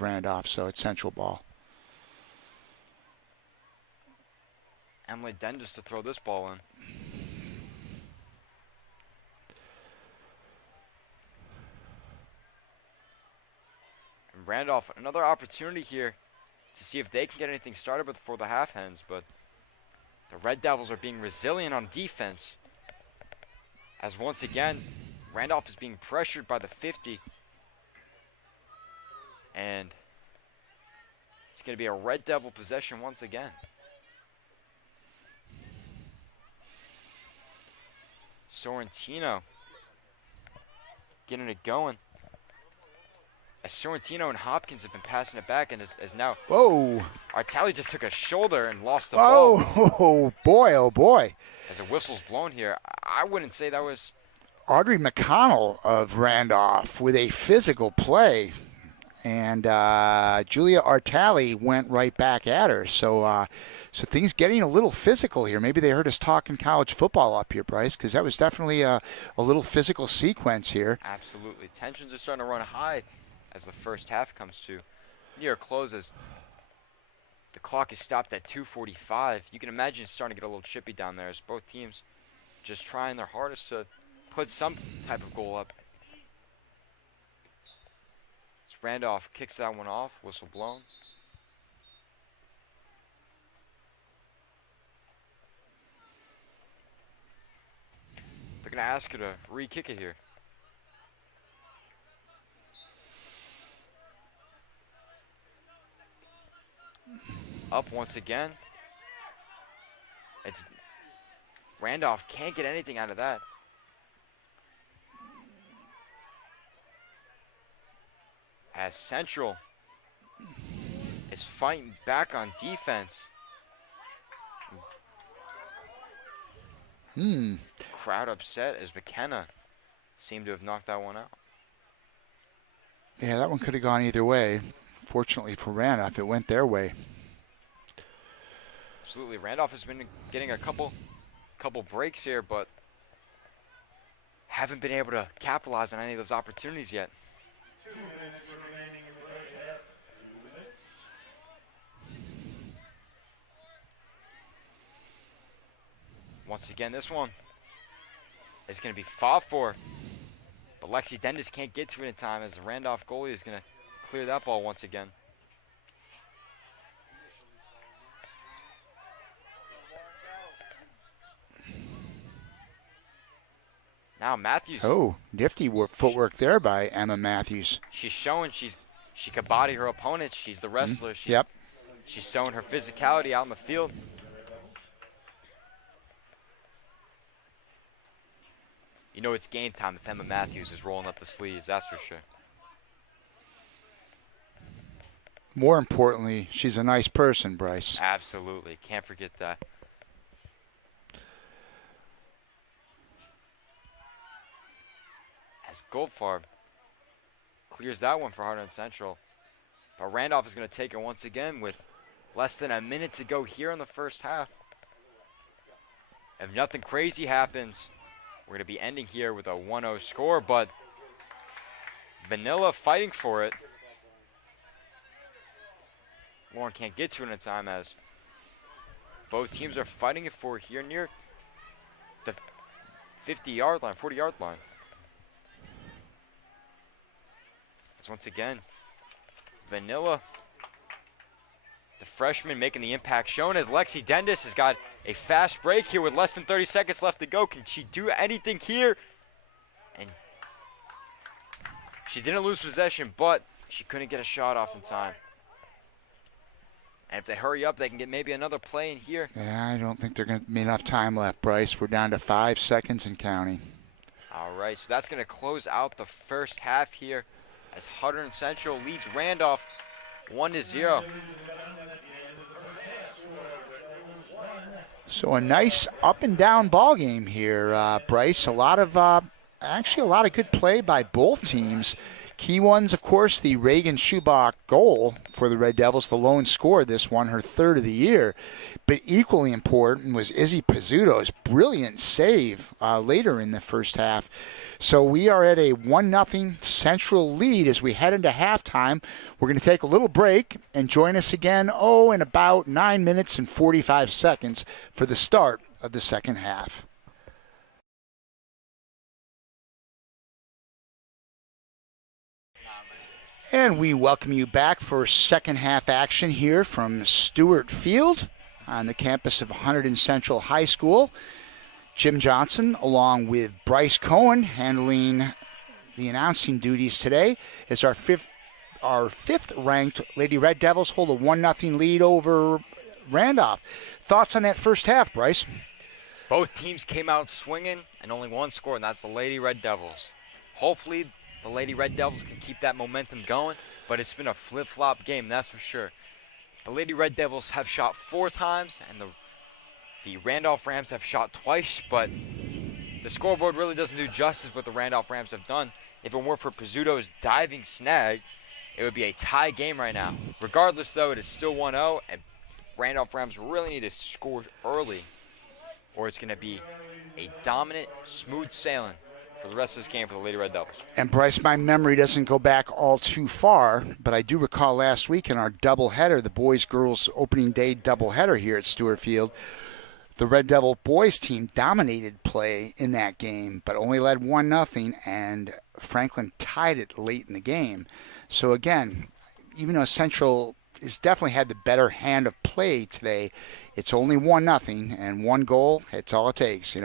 Randolph, so it's central ball. Emily Dendis to throw this ball in. And Randolph, another opportunity here to see if they can get anything started before the half ends, but the Red Devils are being resilient on defense. As once again, Randolph is being pressured by the 50. And it's going to be a Red Devil possession once again. Sorrentino getting it going. As Sorrentino and Hopkins have been passing it back, and as now, Whoa. Artali just took a shoulder and lost the ball. Oh, boy, oh, boy. As a whistle's blown here, I wouldn't say that was... Audrey McConnell of Randolph with a physical play. And Julia Artali went right back at her. So things getting a little physical here. Maybe they heard us talking college football up here, Bryce, because that was definitely a little physical sequence here. Absolutely. Tensions are starting to run high as the first half comes to near closes. The clock is stopped at 2:45. You can imagine it's starting to get a little chippy down there as both teams just trying their hardest to put some type of goal up. As Randolph kicks that one off, whistle blown. They're going to ask her to re-kick it here. Up once again. It's Randolph can't get anything out of that. As Central is fighting back on defense. Crowd upset as McKenna seemed to have knocked that one out. Yeah, that one could have gone either way. Fortunately for Randolph, it went their way. Absolutely. Randolph has been getting a couple breaks here, but haven't been able to capitalize on any of those opportunities yet. 2 minutes remaining in the first half. 2 minutes. Once again, this one is going to be fought for, but Lexi Dendis can't get to it in time as the Randolph goalie is going to clear that ball once again. Now Matthews. Oh, nifty footwork there by Emma Matthews. She's showing she can body her opponent. She's the wrestler. Yep. She's showing her physicality out in the field. You know it's game time if Emma Matthews is rolling up the sleeves, that's for sure. More importantly, she's a nice person, Bryce. Absolutely. Can't forget that. As Goldfarb clears that one for Hunterdon Central. But Randolph is going to take it once again with less than a minute to go here in the first half. If nothing crazy happens, we're going to be ending here with a 1-0 score, but Vanilla fighting for it. Lauren can't get to it in time as both teams are fighting it for here near the 50-yard line, 40-yard line. As once again, Vanilla, the freshman making the impact shown as Lexi Dendis has got a fast break here with less than 30 seconds left to go. Can she do anything here? And she didn't lose possession, but she couldn't get a shot off in time. And if they hurry up, they can get maybe another play in here. Yeah, I don't think there's going to be enough time left, Bryce. We're down to 5 seconds and counting. All right, so that's going to close out the first half here as Hunterdon Central leads Randolph 1-0. So a nice up and down ball game here, Bryce. Actually a lot of good play by both teams. Key ones, of course, the Reagan Schubach goal for the Red Devils, the lone scorer this one, her third of the year. But equally important was Izzy Pizzuto's brilliant save later in the first half. So we are at a 1-0 Central lead as we head into halftime. We're going to take a little break and join us again, in about 9 minutes and 45 seconds for the start of the second half. And we welcome you back for second half action here from Stewart Field on the campus of Hunterdon Central High School. Jim Johnson along with Bryce Cohen handling the announcing duties today as our fifth ranked Lady Red Devils hold a 1-0 lead over Randolph. Thoughts on that first half, Bryce? Both teams came out swinging and only one score, and that's the Lady Red Devils. Hopefully the Lady Red Devils can keep that momentum going, but it's been a flip-flop game, that's for sure. The Lady Red Devils have shot 4 times, and the Randolph Rams have shot twice, but the scoreboard really doesn't do justice what the Randolph Rams have done. If it weren't for Pizzuto's diving snag, it would be a tie game right now. Regardless, though, it is still 1-0, and Randolph Rams really need to score early, or it's going to be a dominant, smooth sailing for the rest of this game for the Lady Red Devils. And Bryce, my memory doesn't go back all too far, but I do recall last week in our doubleheader, the boys-girls opening day doubleheader here at Stewart Field, the Red Devil boys team dominated play in that game, but only led 1-0, and Franklin tied it late in the game. So again, even though Central has definitely had the better hand of play today, it's only 1-0, and one goal, it's all it takes,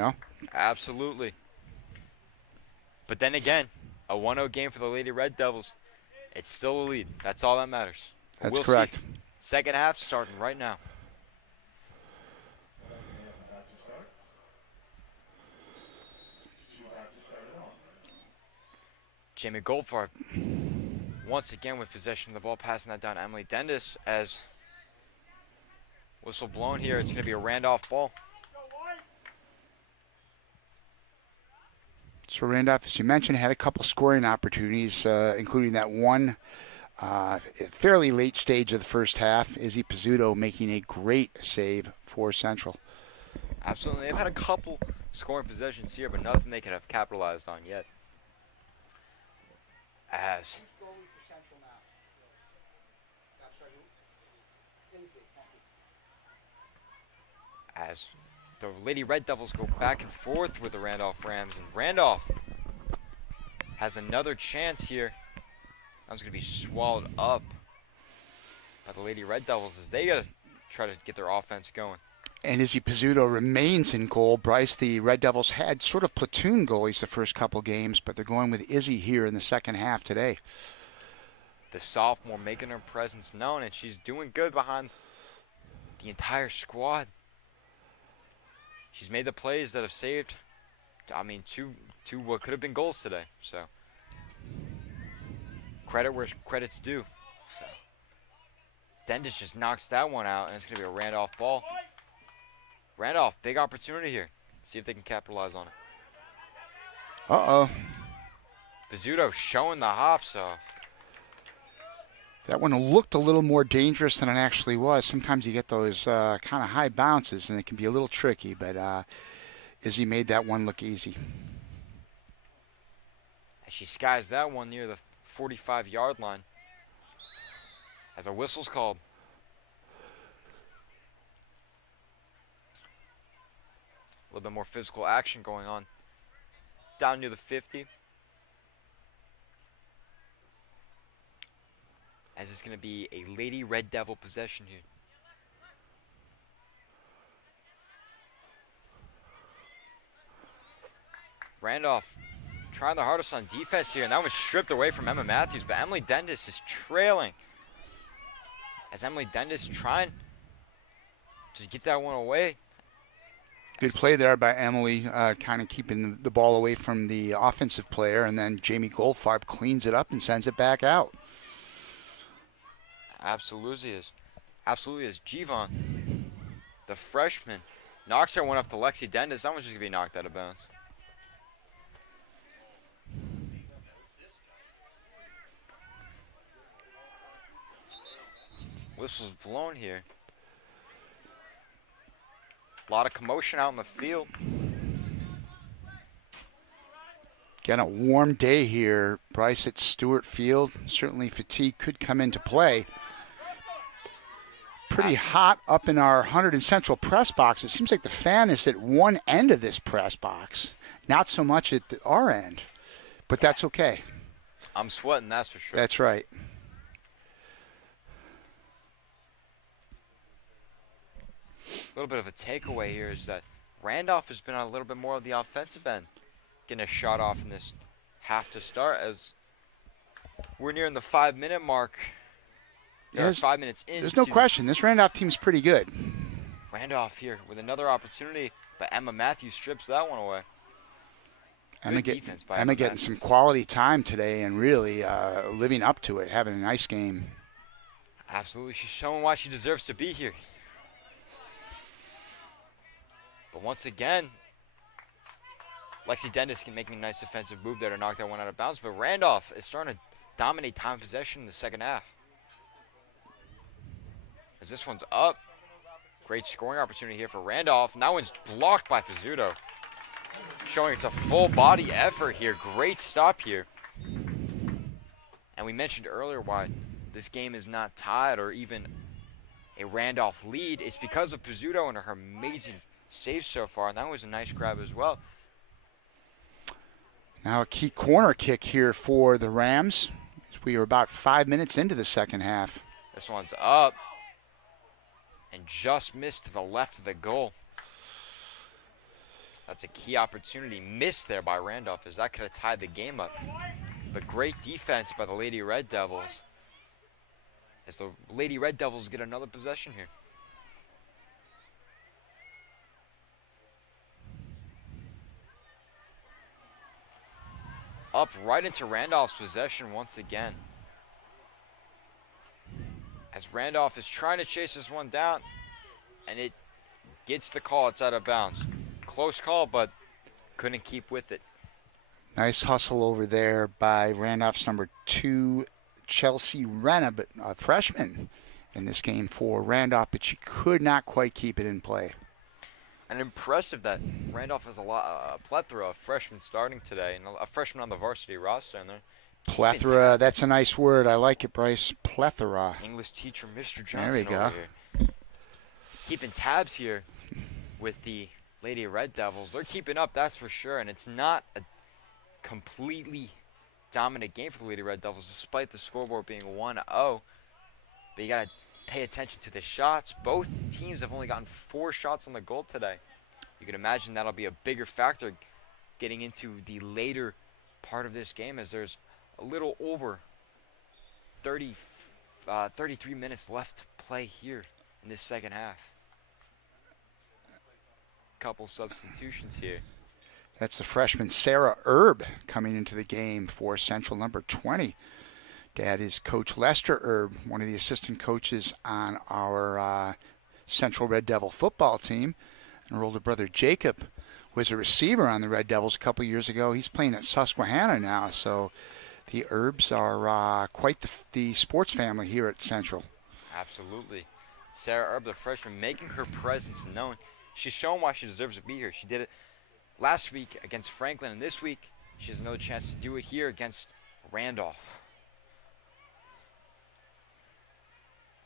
Absolutely. But then again, a 1-0 game for the Lady Red Devils, it's still a lead. That's all that matters. That's correct. See. Second half starting right now. Jamie Goldfarb once again with possession of the ball, passing that down to Emily Dendis as whistle blown here. It's going to be a Randolph ball. So Randolph, as you mentioned, had a couple scoring opportunities, including that one fairly late stage of the first half. Izzy Pizzuto making a great save for Central. Absolutely. They've had a couple scoring possessions here, but nothing they could have capitalized on yet. As the Lady Red Devils go back and forth with the Randolph Rams, and Randolph has another chance here. That was going to be swallowed up by the Lady Red Devils as they got to try to get their offense going. And Izzy Pizzuto remains in goal. Bryce, the Red Devils had sort of platoon goalies the first couple games, but they're going with Izzy here in the second half today. The sophomore making her presence known, and she's doing good behind the entire squad. She's made the plays that have saved, two what could have been goals today. So credit where credit's due. So Dendis just knocks that one out, and it's going to be a Randolph ball. Randolph, big opportunity here. See if they can capitalize on it. Uh-oh. Pizzuto showing the hops off. That one looked a little more dangerous than it actually was. Sometimes you get those kind of high bounces, and it can be a little tricky, but Izzy made that one look easy. As she skies that one near the 45-yard line as a whistle's called. A little bit more physical action going on down near the 50. As it's going to be a Lady Red Devil possession here. Randolph trying the hardest on defense here, and that was stripped away from Emma Matthews, but Emily Dendis is trailing. As Emily Dendis trying to get that one away. Good play there by Emily, kind of keeping the ball away from the offensive player, and then Jamie Goldfarb cleans it up and sends it back out. Absolutely is Jivon, the freshman, knocks her one up to Lexi Dendis. That one's just going to be knocked out of bounds. Whistle's blown here. A lot of commotion out in the field. Again, a warm day here, Bryce, at Stewart Field. Certainly fatigue could come into play. Pretty hot up in our Hunterdon Central press box. It seems like the fan is at one end of this press box, not so much at our end, but that's okay. I'm sweating, that's for sure. That's right. A little bit of a takeaway here is that Randolph has been on a little bit more of the offensive end, getting a shot off in this half to start as we're nearing the 5-minute mark. There's 5 minutes in. There's no question. This Randolph team's pretty good. Randolph here with another opportunity, but Emma Matthews strips that one away. Good defense by Emma getting some quality time today and really living up to it, having a nice game. Absolutely. She's showing why she deserves to be here. But once again, Lexi Dennis can make a nice defensive move there to knock that one out of bounds. But Randolph is starting to dominate time of possession in the second half. As this one's up. Great scoring opportunity here for Randolph. And that one's blocked by Pizzuto. Showing it's a full body effort here. Great stop here. And we mentioned earlier why this game is not tied or even a Randolph lead. It's because of Pizzuto and her amazing save so far. And that was a nice grab as well. Now a key corner kick here for the Rams. We are about 5 minutes into the second half. This one's up. And just missed to the left of the goal. That's a key opportunity missed there by Randolph, as that could have tied the game up. But great defense by the Lady Red Devils, as the Lady Red Devils get another possession here. Up right into Randolph's possession once again. As Randolph is trying to chase this one down, and it gets the call. It's out of bounds. Close call, but couldn't keep with it. Nice hustle over there by Randolph's number 2, Chelsea Renna, but a freshman in this game for Randolph, but she could not quite keep it in play. And impressive that Randolph has a plethora of freshmen starting today, and a freshman on the varsity roster. And plethora, that's a nice word. I like it, Bryce. Plethora. English teacher, Mr. Johnson. There we go. Over here. Keeping tabs here with the Lady Red Devils. They're keeping up, that's for sure. And it's not a completely dominant game for the Lady Red Devils, despite the scoreboard being 1-0. But you got to pay attention to the shots. Both teams have only gotten 4 shots on the goal today. You can imagine that'll be a bigger factor getting into the later part of this game, as there's a little over 33 minutes left to play here in this second half. Couple substitutions here. That's the freshman Sarah Erb coming into the game for Central, number 20. Dad is Coach Lester Erb, one of the assistant coaches on our Central Red Devil football team. And her older brother Jacob was a receiver on the Red Devils a couple years ago. He's playing at Susquehanna now, so the Erbs are quite the sports family here at Central. Absolutely. Sarah Erb, the freshman, making her presence known. She's shown why she deserves to be here. She did it last week against Franklin, and this week she has another chance to do it here against Randolph.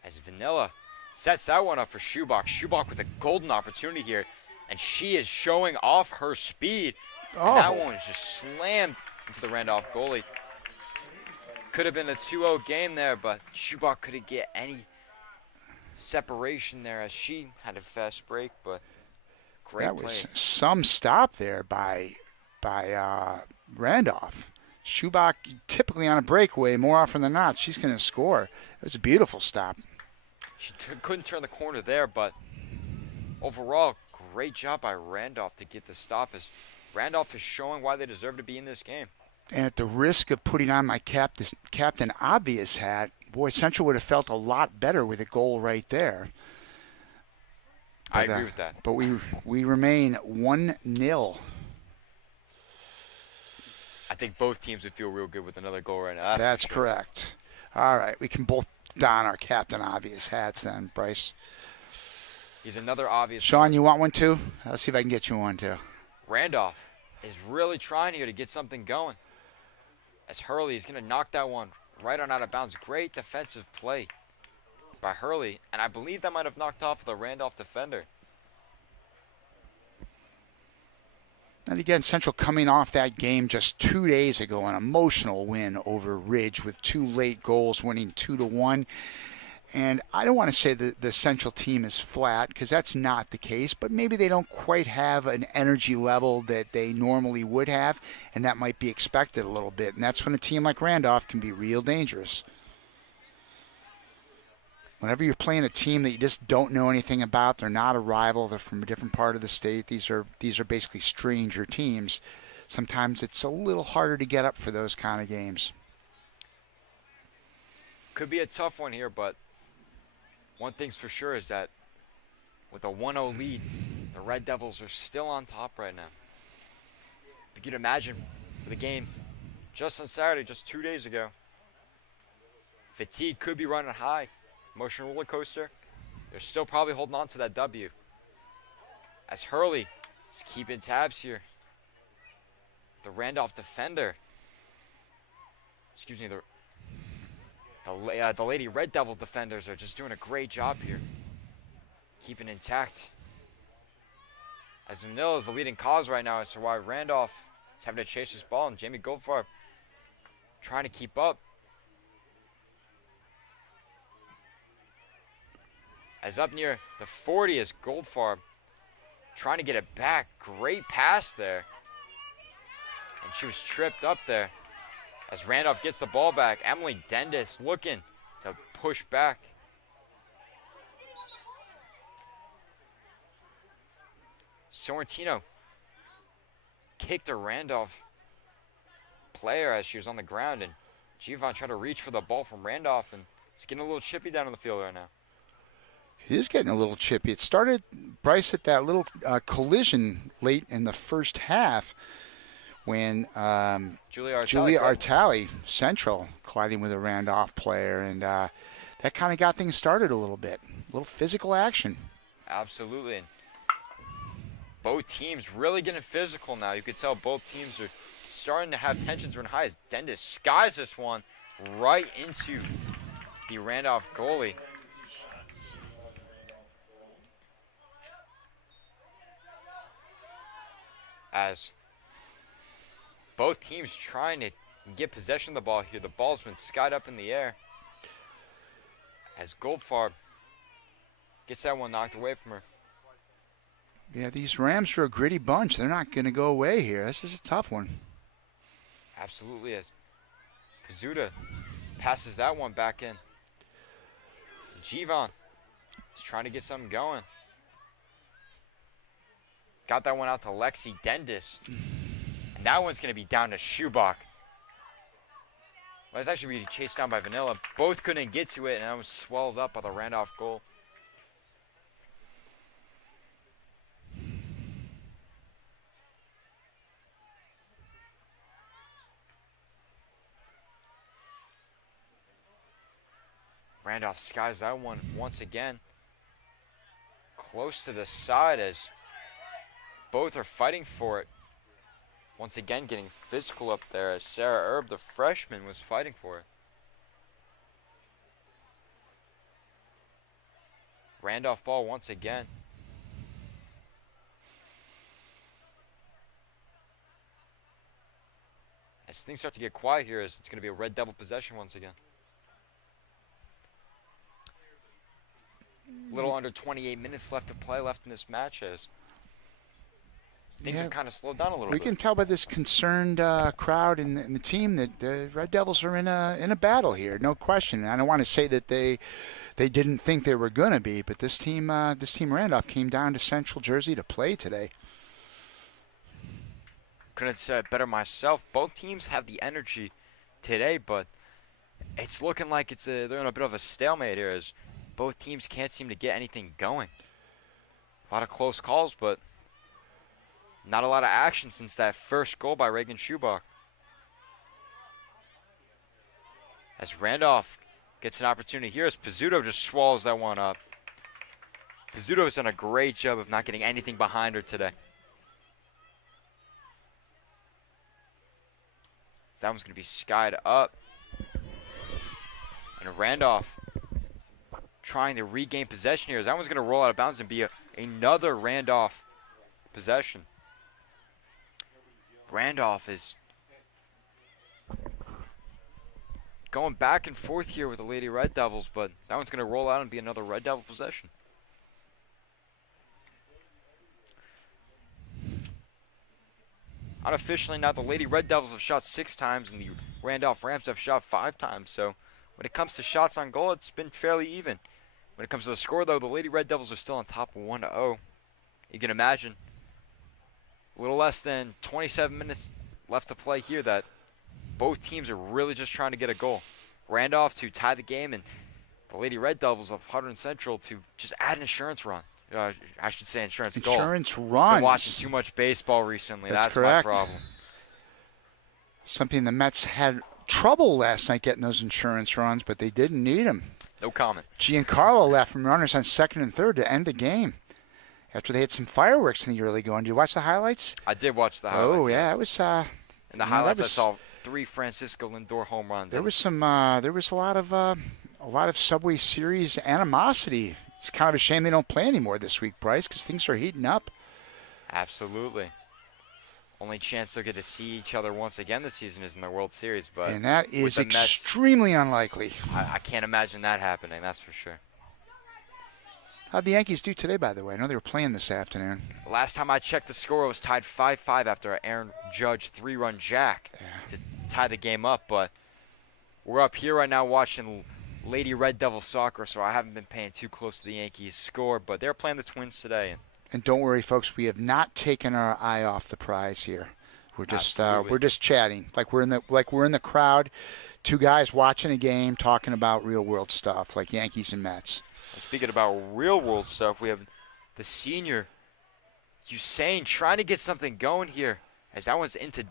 As Vanilla sets that one up for Schubach. Schubach with a golden opportunity here, and she is showing off her speed. Oh. And that one is just slammed into the Randolph goalie. Could have been a 2-0 game there, but Schubach couldn't get any separation there as she had a fast break, but great that play. Was some stop there by Randolph. Schubach, typically on a breakaway, more often than not, she's going to score. It was a beautiful stop. She couldn't turn the corner there, but overall, great job by Randolph to get the stop, as Randolph is showing why they deserve to be in this game. And at the risk of putting on my Captain Obvious hat, boy, Central would have felt a lot better with a goal right there. I agree with that. But we remain 1-0. I think both teams would feel real good with another goal right now. That's correct. All right, we can both don our Captain Obvious hats then, Bryce. He's another obvious. Sean, you want one too? Let's see if I can get you one too. Randolph is really trying here to get something going. As Hurley is going to knock that one right on out of bounds. Great defensive play by Hurley. And I believe that might have knocked off the Randolph defender. And again, Central coming off that game just 2 days ago, an emotional win over Ridge with 2 late goals, winning 2-1. And I don't want to say that the Central team is flat, because that's not the case, but maybe they don't quite have an energy level that they normally would have, and that might be expected a little bit. And that's when a team like Randolph can be real dangerous. Whenever you're playing a team that you just don't know anything about, they're not a rival, they're from a different part of the state, these are basically stranger teams, sometimes it's a little harder to get up for those kind of games. Could be a tough one here, but one thing's for sure is that with a 1-0 lead, the Red Devils are still on top right now. If you could imagine the game just on Saturday, just 2 days ago, fatigue could be running high. Emotional roller coaster. They're still probably holding on to that W. As Hurley is keeping tabs here. The Randolph defender. Excuse me, the Lady Red Devil defenders are just doing a great job here. Keeping intact. As Manila is the leading cause right now as to why Randolph is having to chase this ball, and Jamie Goldfarb trying to keep up. As up near the 40 is Goldfarb trying to get it back. Great pass there. And she was tripped up there. As Randolph gets the ball back, Emily Dendis looking to push back. Sorrentino kicked a Randolph player as she was on the ground, and Givon tried to reach for the ball from Randolph, and it's getting a little chippy down on the field right now. It is getting a little chippy. It started, Bryce, at that little collision late in the first half when Julia Artali, Central, colliding with a Randolph player, and that kind of got things started a little bit. A little physical action. Absolutely. And both teams really getting physical now. You could tell both teams are starting to have tensions run high as Dendis skies this one right into the Randolph goalie. As both teams trying to get possession of the ball here. The ball's been skied up in the air. As Goldfarb gets that one knocked away from her. Yeah, these Rams are a gritty bunch. They're not going to go away here. This is a tough one. Absolutely is. Pizzuta passes that one back in. Givon is trying to get something going. Got that one out to Lexi Dendis. And that one's going to be down to Schubach. Well, it's actually being chased down by Vanilla. Both couldn't get to it, and that was swallowed up by the Randolph goal. Randolph skies that one once again. Close to the side as both are fighting for it. Once again getting physical up there as Sarah Erb, the freshman, was fighting for it. Randolph ball once again. As things start to get quiet here, as it's going to be a Red Devil possession once again. A little under 28 minutes left to play left in this match as things have kind of slowed down a little bit. We can tell by this concerned crowd in the team that the Red Devils are in a battle here, no question. And I don't want to say that they didn't think they were going to be, but this team Randolph came down to Central Jersey to play today. Couldn't have said it better myself. Both teams have the energy today, but it's looking like they're in a bit of a stalemate here as both teams can't seem to get anything going. A lot of close calls, but not a lot of action since that first goal by Reagan Schubach. As Randolph gets an opportunity here as Pizzuto just swallows that one up. Pizzuto has done a great job of not getting anything behind her today. So that one's going to be skied up. And Randolph trying to regain possession here. That one's going to roll out of bounds and be another Randolph possession. Randolph is going back and forth here with the Lady Red Devils, but that one's going to roll out and be another Red Devil possession. Unofficially now, the Lady Red Devils have shot 6 times and the Randolph Rams have shot 5 times. So when it comes to shots on goal, it's been fairly even. When it comes to the score, though, the Lady Red Devils are still on top 1-0. You can imagine a little less than 27 minutes left to play here that both teams are really just trying to get a goal. Randolph to tie the game and the Lady Red Devils of Hunterdon Central to just add an insurance run. I should say insurance goal. Insurance runs. Been watching too much baseball recently. That's my correct. problem. Something the Mets had trouble last night getting those insurance runs, but they didn't need them. No comment. Giancarlo left from runners on second and third to end the game after they had some fireworks in the early going. Did you watch the highlights? I did watch the highlights. Oh, yeah. It was. In the highlights, I saw 3 Francisco Lindor home runs. There was some. There was a lot of Subway Series animosity. It's kind of a shame they don't play anymore this week, Bryce, because things are heating up. Absolutely. Only chance they'll get to see each other once again this season is in the World Series, but and that is with the extremely unlikely. I can't imagine that happening. That's for sure. How'd the Yankees do today, by the way? I know they were playing this afternoon. Last time I checked, the score was tied 5-5 after an Aaron Judge 3-run jack to tie the game up. But we're up here right now watching Lady Red Devil soccer, so I haven't been paying too close to the Yankees' score. But they're playing the Twins today. And don't worry, folks, we have not taken our eye off the prize here. We're just chatting like we're in the crowd, 2 guys watching a game, talking about real world stuff like Yankees and Mets. Speaking about real world stuff, we have the senior Hussein trying to get something going here as that one's into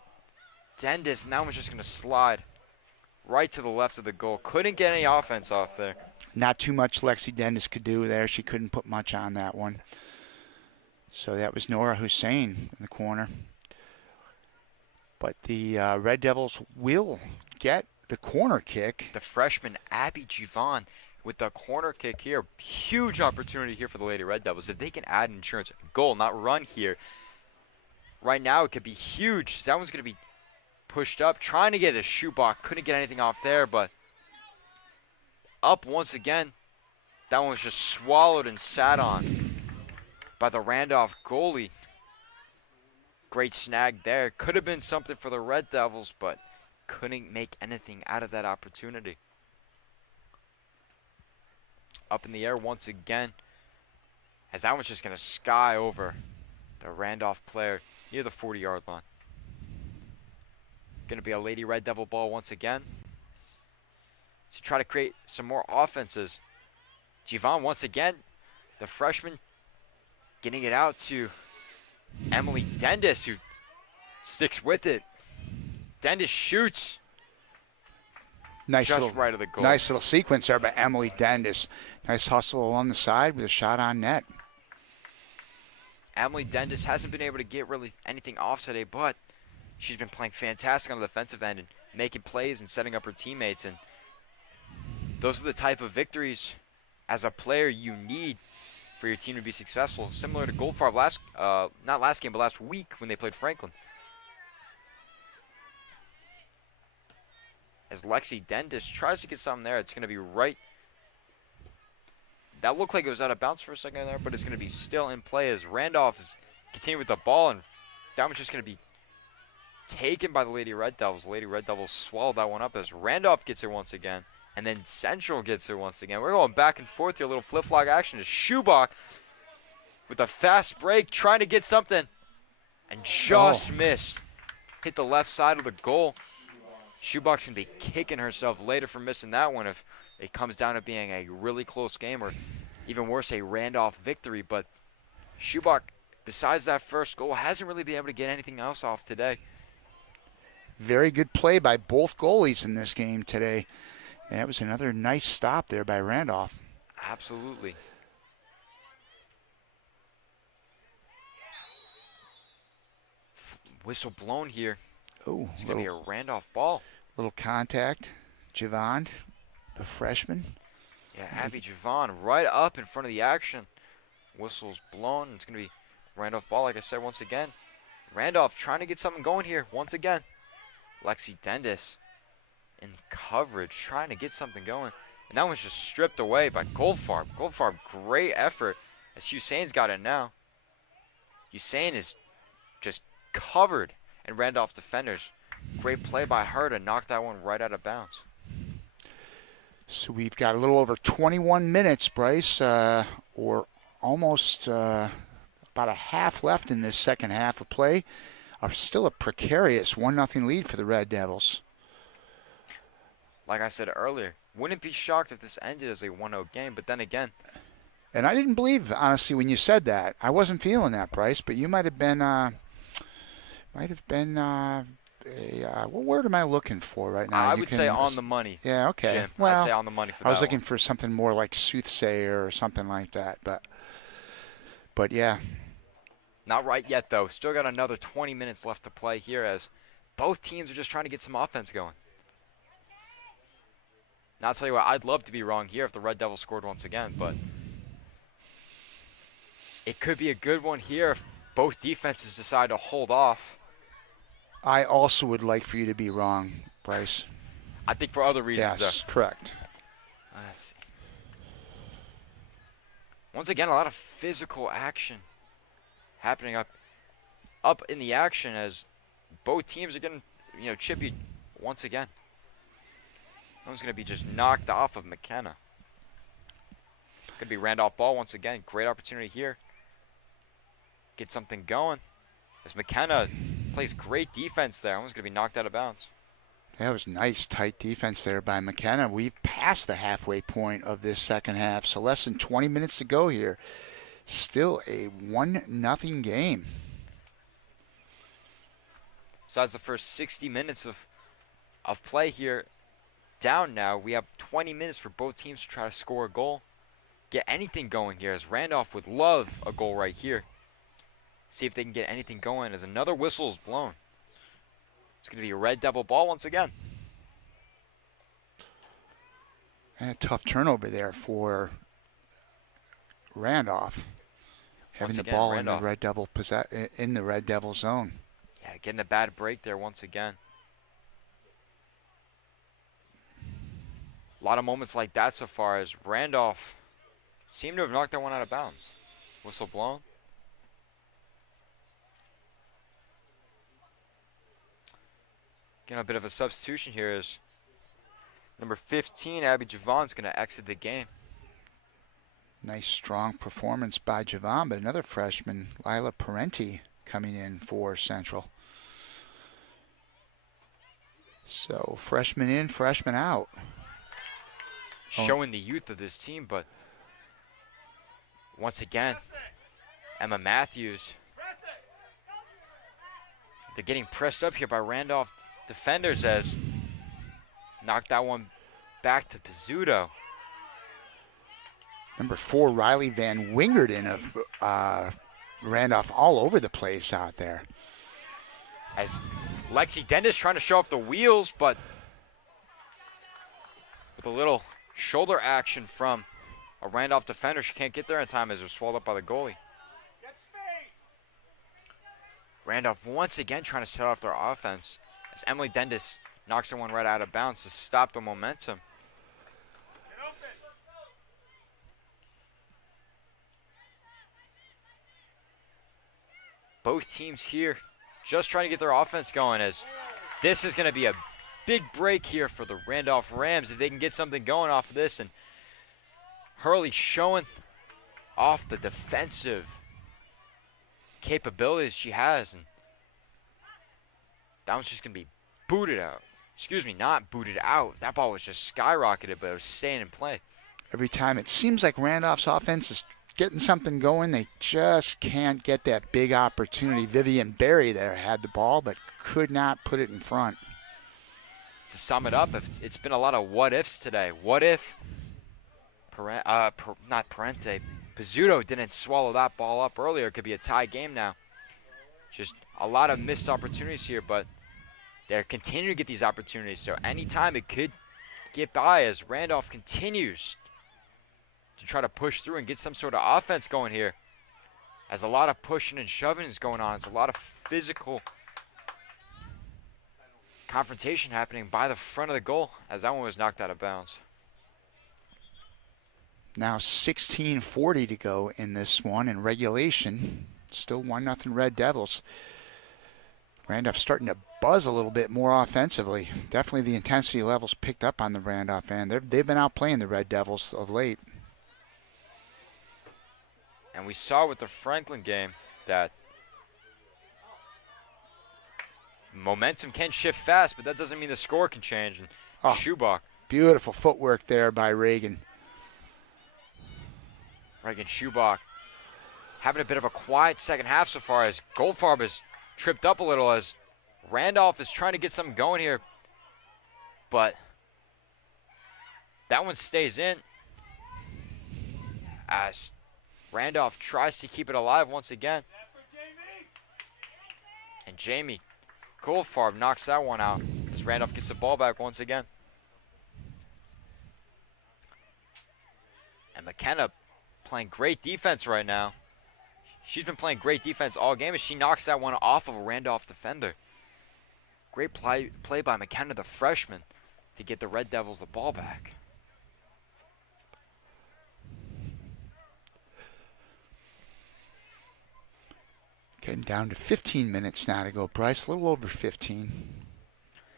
Dendis, and that one's just going to slide right to the left of the goal. Couldn't get any offense off there. Not too much Lexi Dendis could do there. She couldn't put much on that one. So that was Nora Hussein in the corner. But the Red Devils will get the corner kick. The freshman Abby Givon with the corner kick here. Huge opportunity here for the Lady Red Devils. If they can add an insurance goal, not run here, right now it could be huge. That one's going to be pushed up, trying to get a shoe block. Couldn't get anything off there, but up once again. That one was just swallowed and sat on by the Randolph goalie. Great snag there. Could have been something for the Red Devils, but couldn't make anything out of that opportunity. Up in the air once again, as that one's just going to sky over the Randolph player near the 40-yard line. Going to be a Lady Red Devil ball once again. To try to create some more offenses. Givon once again, the freshman, getting it out to Emily Dendis, who sticks with it. Dendis shoots. Nice just little, right of the goal. Nice little sequence there by Emily Dendis. Nice hustle along the side with a shot on net. Emily Dendis hasn't been able to get really anything off today, but she's been playing fantastic on the defensive end and making plays and setting up her teammates. And those are the type of victories as a player you need for your team to be successful. Similar to Goldfarb not last game, but last week when they played Franklin. As Lexi Dendis tries to get something there, it's going to be right. That looked like it was out of bounds for a second there, but it's going to be still in play as Randolph is continuing with the ball, and that one's just going to be taken by the Lady Red Devils. The Lady Red Devils swallowed that one up as Randolph gets it once again, and then Central gets it once again. We're going back and forth here, a little flip-flop action. Schubach with a fast break, trying to get something, and just missed. Hit the left side of the goal. Schubach's going to be kicking herself later for missing that one if it comes down to being a really close game, or even worse, a Randolph victory. But Schubach, besides that first goal, hasn't really been able to get anything else off today. Very good play by both goalies in this game today. And that was another nice stop there by Randolph. Absolutely. Whistle blown here. Oh, It's going to be a Randolph ball. little contact. Javon, the freshman. Yeah, Abby Javon right up in front of the action. Whistle's blown. It's going to be Randolph ball, like I said, once again. Randolph trying to get something going here once again. Lexi Dendis in coverage, trying to get something going. And that one's just stripped away by Goldfarb. Goldfarb, great effort as Hussein's got it now. Hussein is just covered in Randolph defenders. Great play by her to knock that one right out of bounds. So we've got a little over 21 minutes, Bryce, or almost about a half left in this second half of play. Still a precarious 1-0 lead for the Red Devils. Like I said earlier, wouldn't be shocked if this ended as a 1-0 game, but then again. And I didn't believe, honestly, when you said that. I wasn't feeling that, Bryce, but you might have been, what word am I looking for right now? I would say on the money. Yeah, okay. Jim, Well, I'd say on the money for that I was looking one. for something more like soothsayer or something like that, but yeah. Not right yet, though. Still got another 20 minutes left to play here as both teams are just trying to get some offense going. Now, I'll tell you what, I'd love to be wrong here if the Red Devils scored once again, but it could be a good one here if both defenses decide to hold off. I also would like for you to be wrong, Bryce. I think for other reasons, Yes, correct. Let's see. Once again, a lot of physical action happening up in the action as both teams are getting, chippy once again. That one's going to be just knocked off of McKenna. Could be Randolph ball once again. Great opportunity here. Get something going. As McKenna plays great defense there. That one's going to be knocked out of bounds. That was nice, tight defense there by McKenna. We've passed the halfway point of this second half, so less than 20 minutes to go here. Still a 1-0 game. So that's the first 60 minutes of play here. Down now, we have 20 minutes for both teams to try to score a goal. Get anything going here as Randolph would love a goal right here. See if they can get anything going as another whistle is blown. It's going to be a Red Devil ball once again. And a tough turnover there for Randolph. Having the ball in the Red Devil zone. Yeah, getting a bad break there once again. A lot of moments like that so far as Randolph seemed to have knocked that one out of bounds. Whistle blown. Getting a bit of a substitution here is number 15, Abby Javon's going to exit the game. Nice, strong performance by Javon, but another freshman, Lila Parenti, coming in for Central. So, freshman in, freshman out. Showing the youth of this team, but once again, Emma Matthews. They're getting pressed up here by Randolph defenders as knocked that one back to Pizzuto. Number 4, Riley Van Wingerden of Randolph, all over the place out there. As Lexi Dendis trying to show off the wheels, but with a little shoulder action from a Randolph defender, she can't get there in time as they're swallowed up by the goalie. Randolph once again trying to set off their offense as Emily Dendis knocks the one right out of bounds to stop the momentum. Both teams here just trying to get their offense going as this is going to be a big break here for the Randolph Rams if they can get something going off of this. And Hurley showing off the defensive capabilities she has. And that one's just going to be booted out. Excuse me, not booted out. That ball was just skyrocketed, but it was staying in play. Every time it seems like Randolph's offense is getting something going, they just can't get that big opportunity. Vivian Berry there had the ball, but could not put it in front. to sum it up, it's been a lot of what ifs today. What if Pizzuto didn't swallow that ball up earlier? It could be a tie game now. Just a lot of missed opportunities here, but they're continuing to get these opportunities. So anytime it could get by as Randolph continues to try to push through and get some sort of offense going here. As a lot of pushing and shoving is going on. It's a lot of physical confrontation happening by the front of the goal as that one was knocked out of bounds. Now 16:40 to go in this one in regulation. Still 1-0 Red Devils. Randolph starting to buzz a little bit more offensively. Definitely the intensity levels picked up on the Randolph end. They've been outplaying the Red Devils of late. And we saw with the Franklin game that momentum can shift fast, but that doesn't mean the score can change. And Schubach. Beautiful footwork there by Reagan. Reagan Schubach having a bit of a quiet second half so far as Goldfarb has tripped up a little as Randolph is trying to get something going here. But that one stays in as Randolph tries to keep it alive once again. And Jamie Goldfarb knocks that one out as Randolph gets the ball back once again. And McKenna playing great defense right now. She's been playing great defense all game as she knocks that one off of a Randolph defender. Great play by McKenna, the freshman, to get the Red Devils the ball back. Getting down to 15 minutes now to go, Bryce. A little over 15.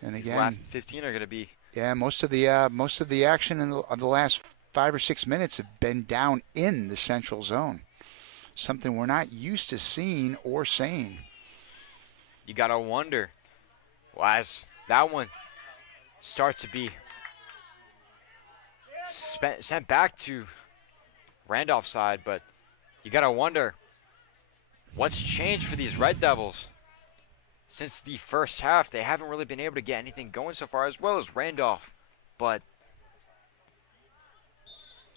And These again, last 15 are going to be. Yeah, most of the action of the last 5 or 6 minutes have been down in the central zone. Something we're not used to seeing or saying. You got to wonder, well, as that one starts to be sent back to Randolph's side, but you got to wonder what's changed for these Red Devils since the first half. They haven't really been able to get anything going so far, as well as Randolph, but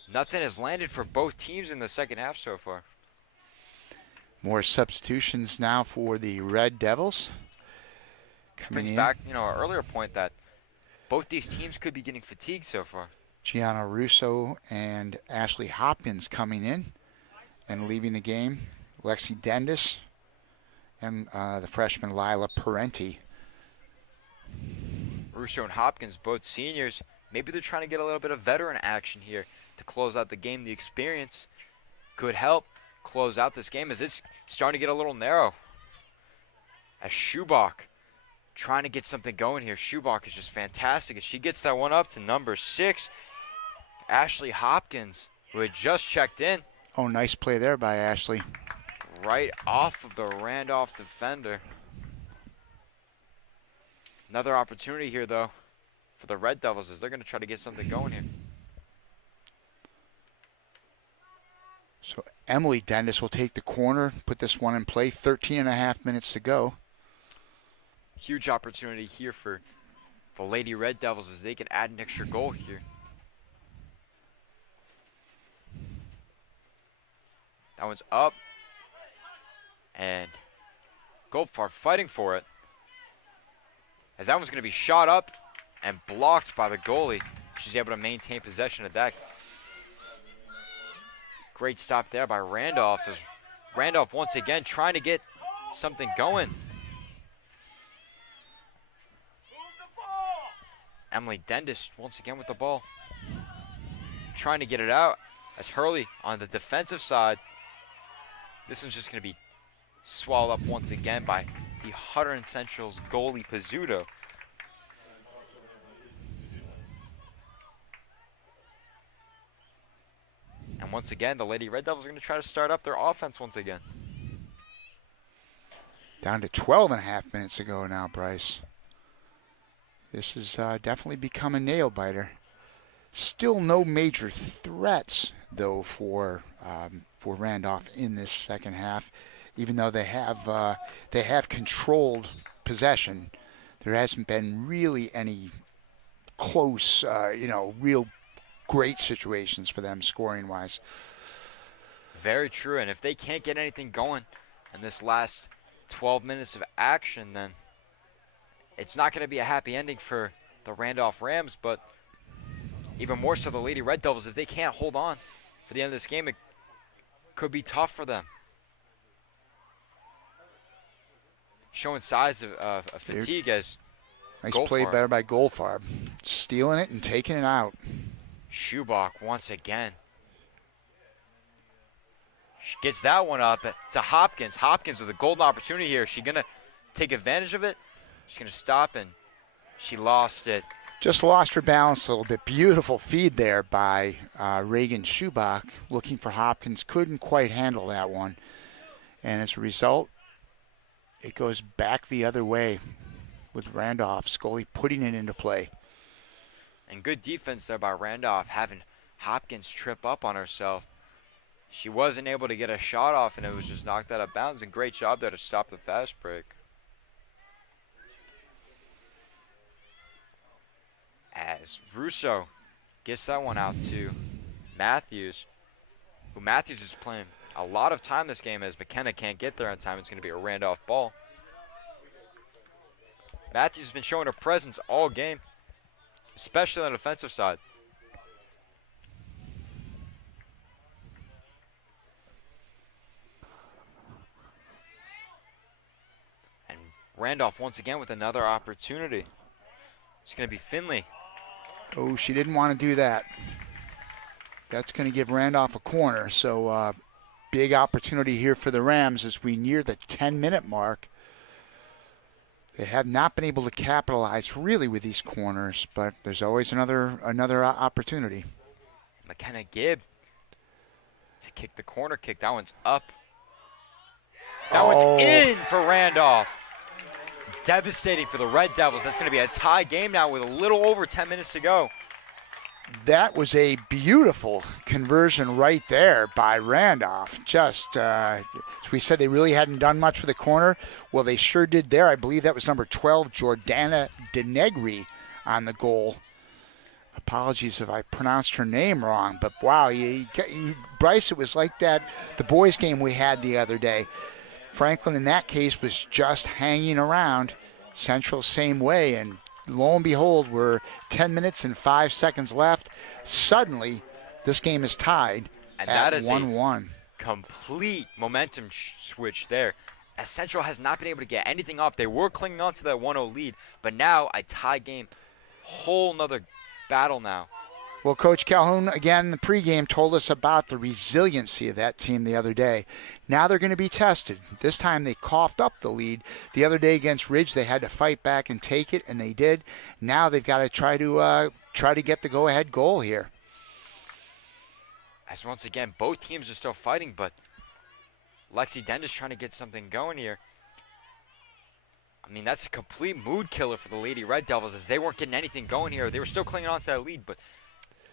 nothing has landed for both teams in the second half so far. More substitutions now for the Red Devils. Brings back, our earlier point that both these teams could be getting fatigued so far. Gianna Russo and Ashley Hopkins coming in and leaving the game. Lexi Dendis and the freshman Lila Parenti. Russo and Hopkins, both seniors. Maybe they're trying to get a little bit of veteran action here to close out the game. The experience could help close out this game as it's starting to get a little narrow. As Schubach trying to get something going here. Schubach is just fantastic as she gets that one up to number 6. Ashley Hopkins, who had just checked in. Oh, nice play there by Ashley. Right off of the Randolph defender. Another opportunity here, though, for the Red Devils as they're going to try to get something going here. So Emily Dendis will take the corner, put this one in play. 13.5 minutes to go. Huge opportunity here for the Lady Red Devils as they can add an extra goal here. That one's up. And Goldfarb fighting for it. As that one's going to be shot up and blocked by the goalie. She's able to maintain possession of that. Great stop there by Randolph as Randolph once again trying to get something going. Emily Dendis once again with the ball. Trying to get it out as Hurley on the defensive side. This one's just going to be swallowed up once again by the Hunterdon Central's goalie Pizzuto. And once again, the Lady Red Devils are going to try to start up their offense once again. Down to 12.5 minutes to go now, Bryce. This is definitely become a nail biter. Still no major threats, though, for Randolph in this second half. Even though they have controlled possession, there hasn't been really any close, real great situations for them scoring-wise. Very true, and if they can't get anything going in this last 12 minutes of action, then it's not going to be a happy ending for the Randolph Rams, but even more so the Lady Red Devils. If they can't hold on for the end of this game, it could be tough for them. Showing signs of fatigue as Nice Goldfarb. play better by Goldfarb. Stealing it and taking it out. Schubach once again. She gets that one up to Hopkins. Hopkins with a golden opportunity here. Is she going to take advantage of it? She's going to stop, and she lost it. Just lost her balance a little bit. Beautiful feed there by Reagan Schubach. Looking for Hopkins. Couldn't quite handle that one. And as a result, it goes back the other way with Randolph. Scully putting it into play. And good defense there by Randolph, having Hopkins trip up on herself. She wasn't able to get a shot off, and it was just knocked out of bounds. And great job there to stop the fast break. As Russo gets that one out to Matthews, who Matthews is playing a lot of time this game as McKenna can't get there on time. It's going to be a Randolph ball. Matthews has been showing her presence all game, especially on the defensive side. And Randolph once again with another opportunity. It's going to be Finley. Oh, she didn't want to do that. That's going to give Randolph a corner. So big opportunity here for the Rams as we near the 10-minute mark. They have not been able to capitalize really with these corners, but there's always another opportunity. McKenna Gibb to kick the corner kick. That one's up. That one's in for Randolph. Devastating for the Red Devils. That's going to be a tie game now with a little over 10 minutes to go. That was a beautiful conversion right there by Randolph. Just, as we said, they really hadn't done much with the corner. Well, they sure did there. I believe that was number 12, Jordana Denegri, on the goal. Apologies if I pronounced her name wrong, but wow, Bryce, it was like that, the boys game we had the other day. Franklin, in that case, was just hanging around. Central, same way, and lo and behold, we're 10 minutes and 5 seconds left. Suddenly, this game is tied and at that is 1-1. Complete momentum switch there. As Central has not been able to get anything up. They were clinging on to that 1-0 lead, but now a tie game. Whole nother battle now. Well, Coach Calhoun, again, the pregame told us about the resiliency of that team the other day. Now they're going to be tested. This time they coughed up the lead. The other day against Ridge, they had to fight back and take it, and they did. Now they've got to try to get the go-ahead goal here. As once again, both teams are still fighting, but Lexi Dent is trying to get something going here. I mean, that's a complete mood killer for the Lady Red Devils as they weren't getting anything going here. They were still clinging on to that lead, but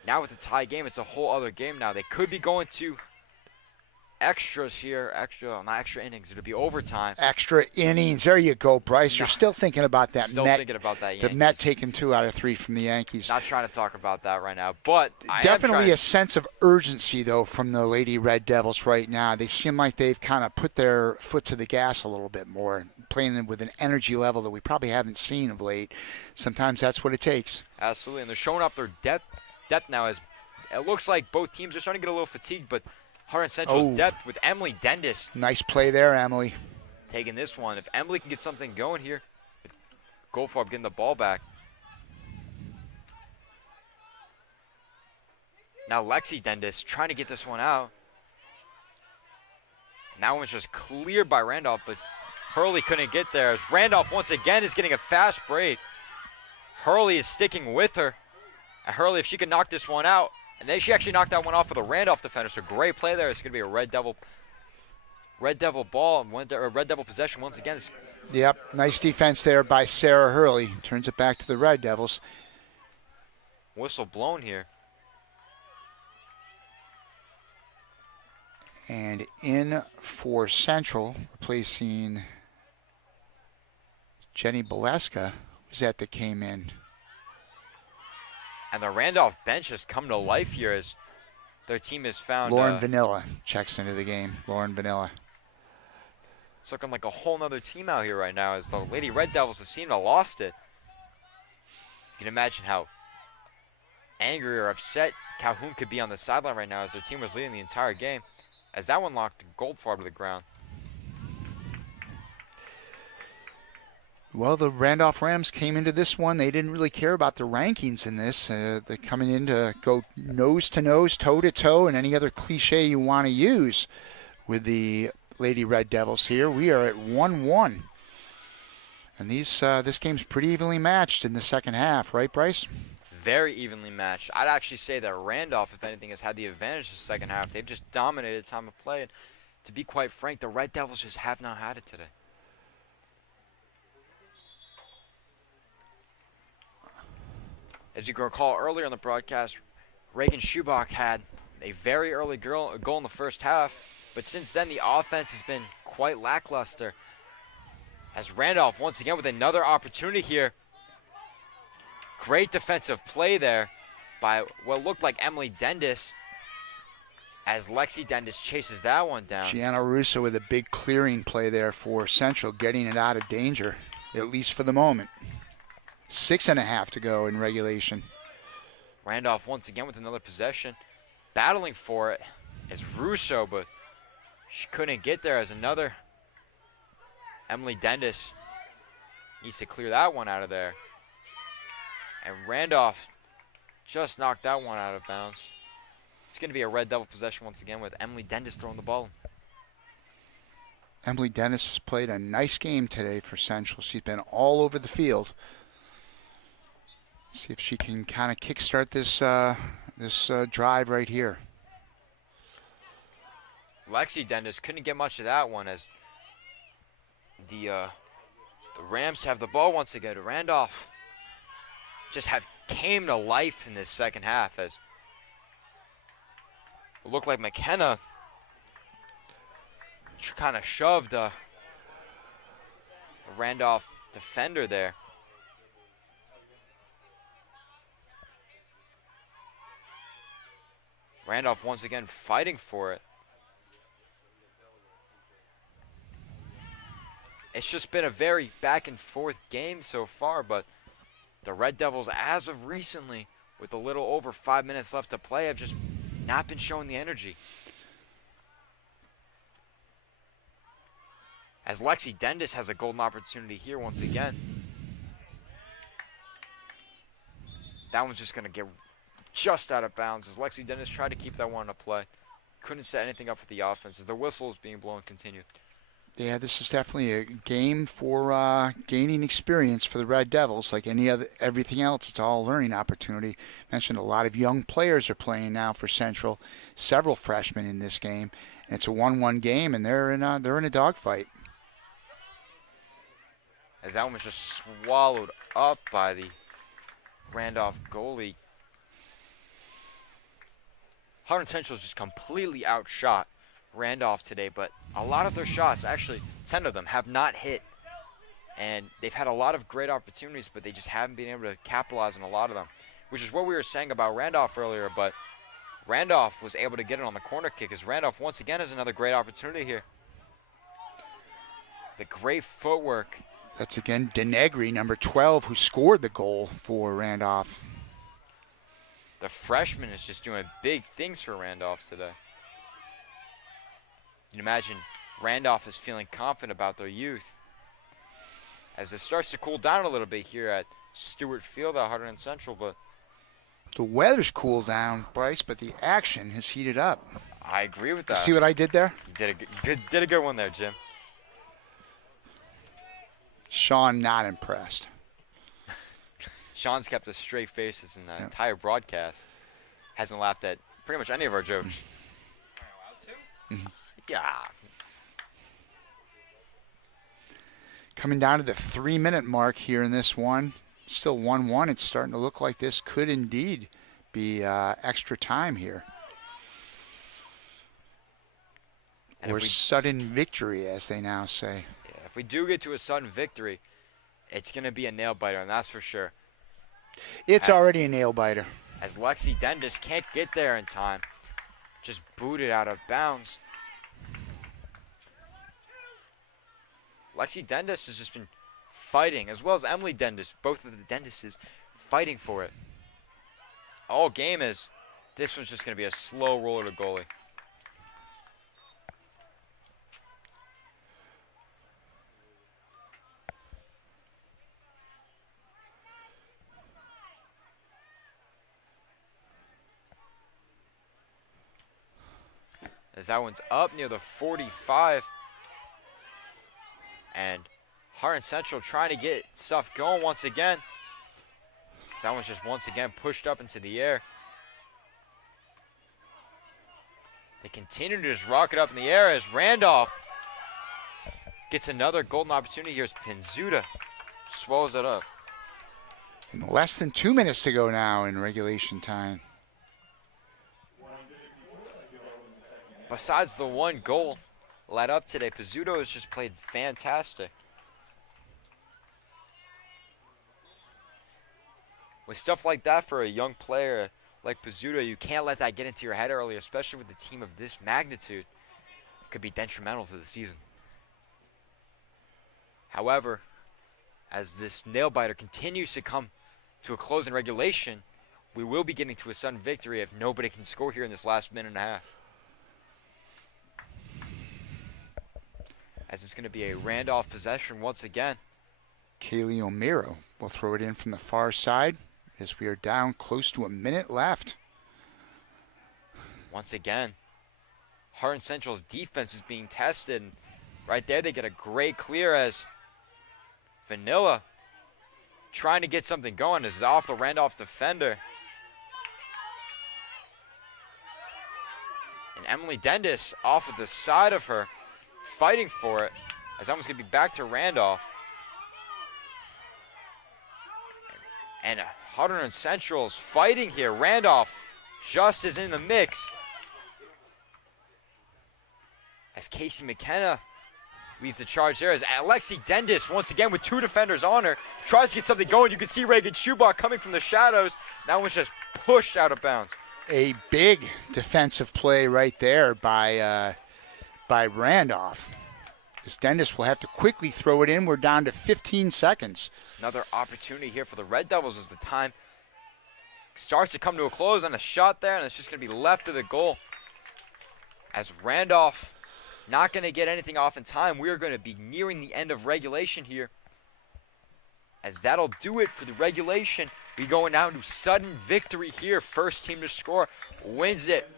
now with the tie game, it's a whole other game now. They could be going to extras here, not extra innings. It'll be overtime. Extra innings. There you go, Bryce. You're still thinking about that Still Met. thinking about that The Yankees. Met taking 2 out of 3 from the Yankees. Not trying to talk about that right now, but Definitely a sense of urgency, though, from the Lady Red Devils right now. They seem like they've kind of put their foot to the gas a little bit more, playing with an energy level that we probably haven't seen of late. Sometimes that's what it takes. Absolutely, and they're showing up their depth now as it looks like both teams are starting to get a little fatigued, but Hunterdon Central's depth with Emily Dendis. Nice play there, Emily. Taking this one. If Emily can get something going here, Goldfarb getting the ball back. Now Lexi Dendis trying to get this one out. Now one's just cleared by Randolph, but Hurley couldn't get there as Randolph once again is getting a fast break. Hurley is sticking with her. And Hurley, if she can knock this one out, and then she actually knocked that one off of the Randolph defender. So great play there. It's going to be a Red Devil ball and a Red Devil possession once again. Yep, nice defense there by Sarah Hurley. Turns it back to the Red Devils. Whistle blown here. And in for Central, replacing Jenny Boleska, who's that came in. And the Randolph bench has come to life here as their team has found Lauren Vanilla checks into the game. Lauren Vanilla. it's looking like a whole nother team out here right now as the Lady Red Devils have seemed to have lost it. You can imagine how angry or upset Calhoun could be on the sideline right now as their team was leading the entire game. As that one locked Goldfarb to the ground. Well, the Randolph Rams came into this one. They didn't really care about the rankings in this. They're coming in to go nose to nose, toe to toe, and any other cliche you want to use with the Lady Red Devils here. We are at 1-1. And this game's pretty evenly matched in the second half, right, Bryce? Very evenly matched. I'd actually say that Randolph, if anything, has had the advantage the second half. They've just dominated time of play. And to be quite frank, the Red Devils just have not had it today. As you can recall earlier in the broadcast, Reagan Schubach had a very early goal in the first half, but since then the offense has been quite lackluster. As Randolph once again with another opportunity here. Great defensive play there by what looked like Emily Dendis as Lexi Dendis chases that one down. Gianna Russo with a big clearing play there for Central, getting it out of danger, at least for the moment. 6.5 to go in regulation. Randolph once again with another possession, battling for it as Russo, but she couldn't get there as another Emily Dendis needs to clear that one out of there. And Randolph just knocked that one out of bounds. It's going to be a Red Devil possession once again with Emily Dendis throwing the ball. Emily Dennis has played a nice game today for Central. She's been all over the field. See if she can kind of kickstart this drive right here. Lexi Dendis couldn't get much of that one as the Rams have the ball once again. Randolph just came to life in this second half as it looked like McKenna kind of shoved a Randolph defender there. Randolph once again fighting for it. It's just been a very back and forth game so far, but the Red Devils, as of recently, with a little over 5 minutes left to play, have just not been showing the energy. As Lexi Dendis has a golden opportunity here once again. That one's just going to get just out of bounds as Lexi Dendis tried to keep that one to play. Couldn't set anything up for the offense as the whistle is being blown continued. Yeah, this is definitely a game for gaining experience for the Red Devils. Like everything else, it's all a learning opportunity. Mentioned a lot of young players are playing now for Central. Several freshmen in this game, and it's a 1-1 game, and they're in a dogfight. As that one was just swallowed up by the Randolph goalie. Hunterdon Central just completely outshot Randolph today, but a lot of their shots, actually 10 of them, have not hit. And they've had a lot of great opportunities, but they just haven't been able to capitalize on a lot of them, which is what we were saying about Randolph earlier, but Randolph was able to get it on the corner kick as Randolph once again has another great opportunity here. The great footwork. That's again Denegri, number 12, who scored the goal for Randolph. The freshman is just doing big things for Randolph today. You can imagine Randolph is feeling confident about their youth as it starts to cool down a little bit here at Stewart Field at Hunterdon Central, but the weather's cooled down, Bryce, but the action has heated up. I agree with that. See what I did there? You did a good one there, Jim. Sean not impressed. Sean's kept a straight face in the entire broadcast. Hasn't laughed at pretty much any of our jokes. Mm-hmm. Yeah. Coming down to the 3-minute mark here in this one. Still 1-1. It's starting to look like this could indeed be extra time here. Or sudden victory, as they now say. Yeah, if we do get to a sudden victory, it's going to be a nail biter, and that's for sure. It's already a nail biter. as Lexi Dendis can't get there in time. Just booted out of bounds. Lexi Dendis has just been fighting, as well as Emily Dendis, both of the Dendises fighting for it. All game is, this one's just going to be a slow roller to goalie. As that one's up near the 45. And Hunterdon Central trying to get stuff going once again. That one's just once again pushed up into the air. They continue to just rock it up in the air as Randolph gets another golden opportunity here as Pinzuta swallows it up. And less than 2 minutes to go now in regulation time. Besides the one goal let up today, Pizzuto has just played fantastic. With stuff like that for a young player like Pizzuto, you can't let that get into your head early, especially with a team of this magnitude. It could be detrimental to the season. However, as this nail-biter continues to come to a close in regulation, we will be getting to a sudden victory if nobody can score here in this last minute and a half. As it's going to be a Randolph possession once again. Kaylee O'Meara will throw it in from the far side as we are down close to a minute left. Once again, Hunterdon Central's defense is being tested. And right there, they get a great clear as Vanilla trying to get something going. This is off the Randolph defender. And Emily Dendis off of the side of her, fighting for it, as that one's going to be back to Randolph. And Hunterdon Central's fighting here. Randolph just is in the mix. As Casey McKenna leads the charge there, as Alexi Dendis, once again with two defenders on her, tries to get something going. You can see Reagan Schubach coming from the shadows. That one's just pushed out of bounds. A big defensive play right there by Randolph. As Dendis will have to quickly throw it in. We're down to 15 seconds. Another opportunity here for the Red Devils as the time starts to come to a close on a shot there, and it's just going to be left of the goal. As Randolph not going to get anything off in time, we are going to be nearing the end of regulation here. As that'll do it for the regulation. We going down to sudden victory here. First team to score wins it.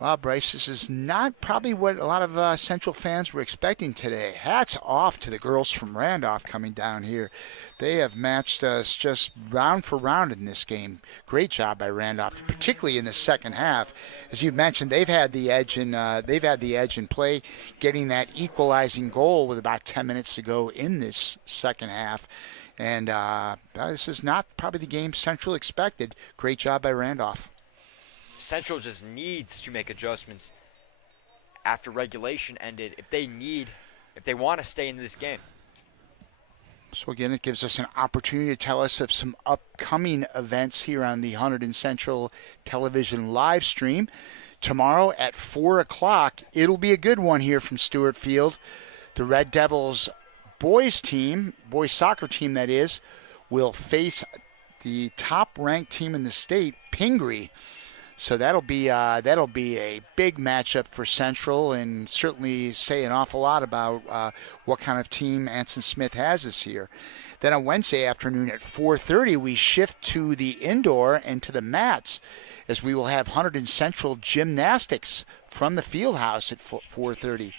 Well, Bryce, this is not probably what a lot of Central fans were expecting today. Hats off to the girls from Randolph coming down here. They have matched us just round for round in this game. Great job by Randolph, particularly in the second half. As you mentioned, they've had the edge in play, getting that equalizing goal with about 10 minutes to go in this second half. And this is not probably the game Central expected. Great job by Randolph. Central just needs to make adjustments after regulation ended if they want to stay in this game. So again, it gives us an opportunity to tell us of some upcoming events here on the Hunterdon Central television live stream. Tomorrow at 4 o'clock, it'll be a good one here from Stewart Field. The Red Devils boys soccer team that is, will face the top-ranked team in the state, Pingree. So that'll be a big matchup for Central, and certainly say an awful lot about what kind of team Anson Smith has this year. Then on Wednesday afternoon at 4:30, we shift to the indoor and to the mats, as we will have Hunterdon Central gymnastics from the field house at 4:30.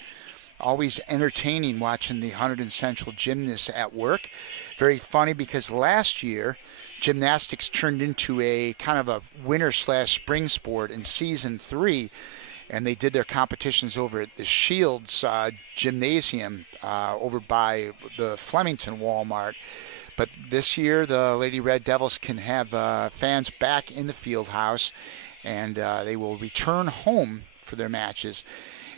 Always entertaining watching the Hunterdon Central gymnasts at work. Very funny because last year, gymnastics turned into a kind of a winter/spring sport in season 3, and they did their competitions over at the Shields Gymnasium over by the Flemington Walmart. But this year, the Lady Red Devils can have fans back in the field house, and they will return home for their matches.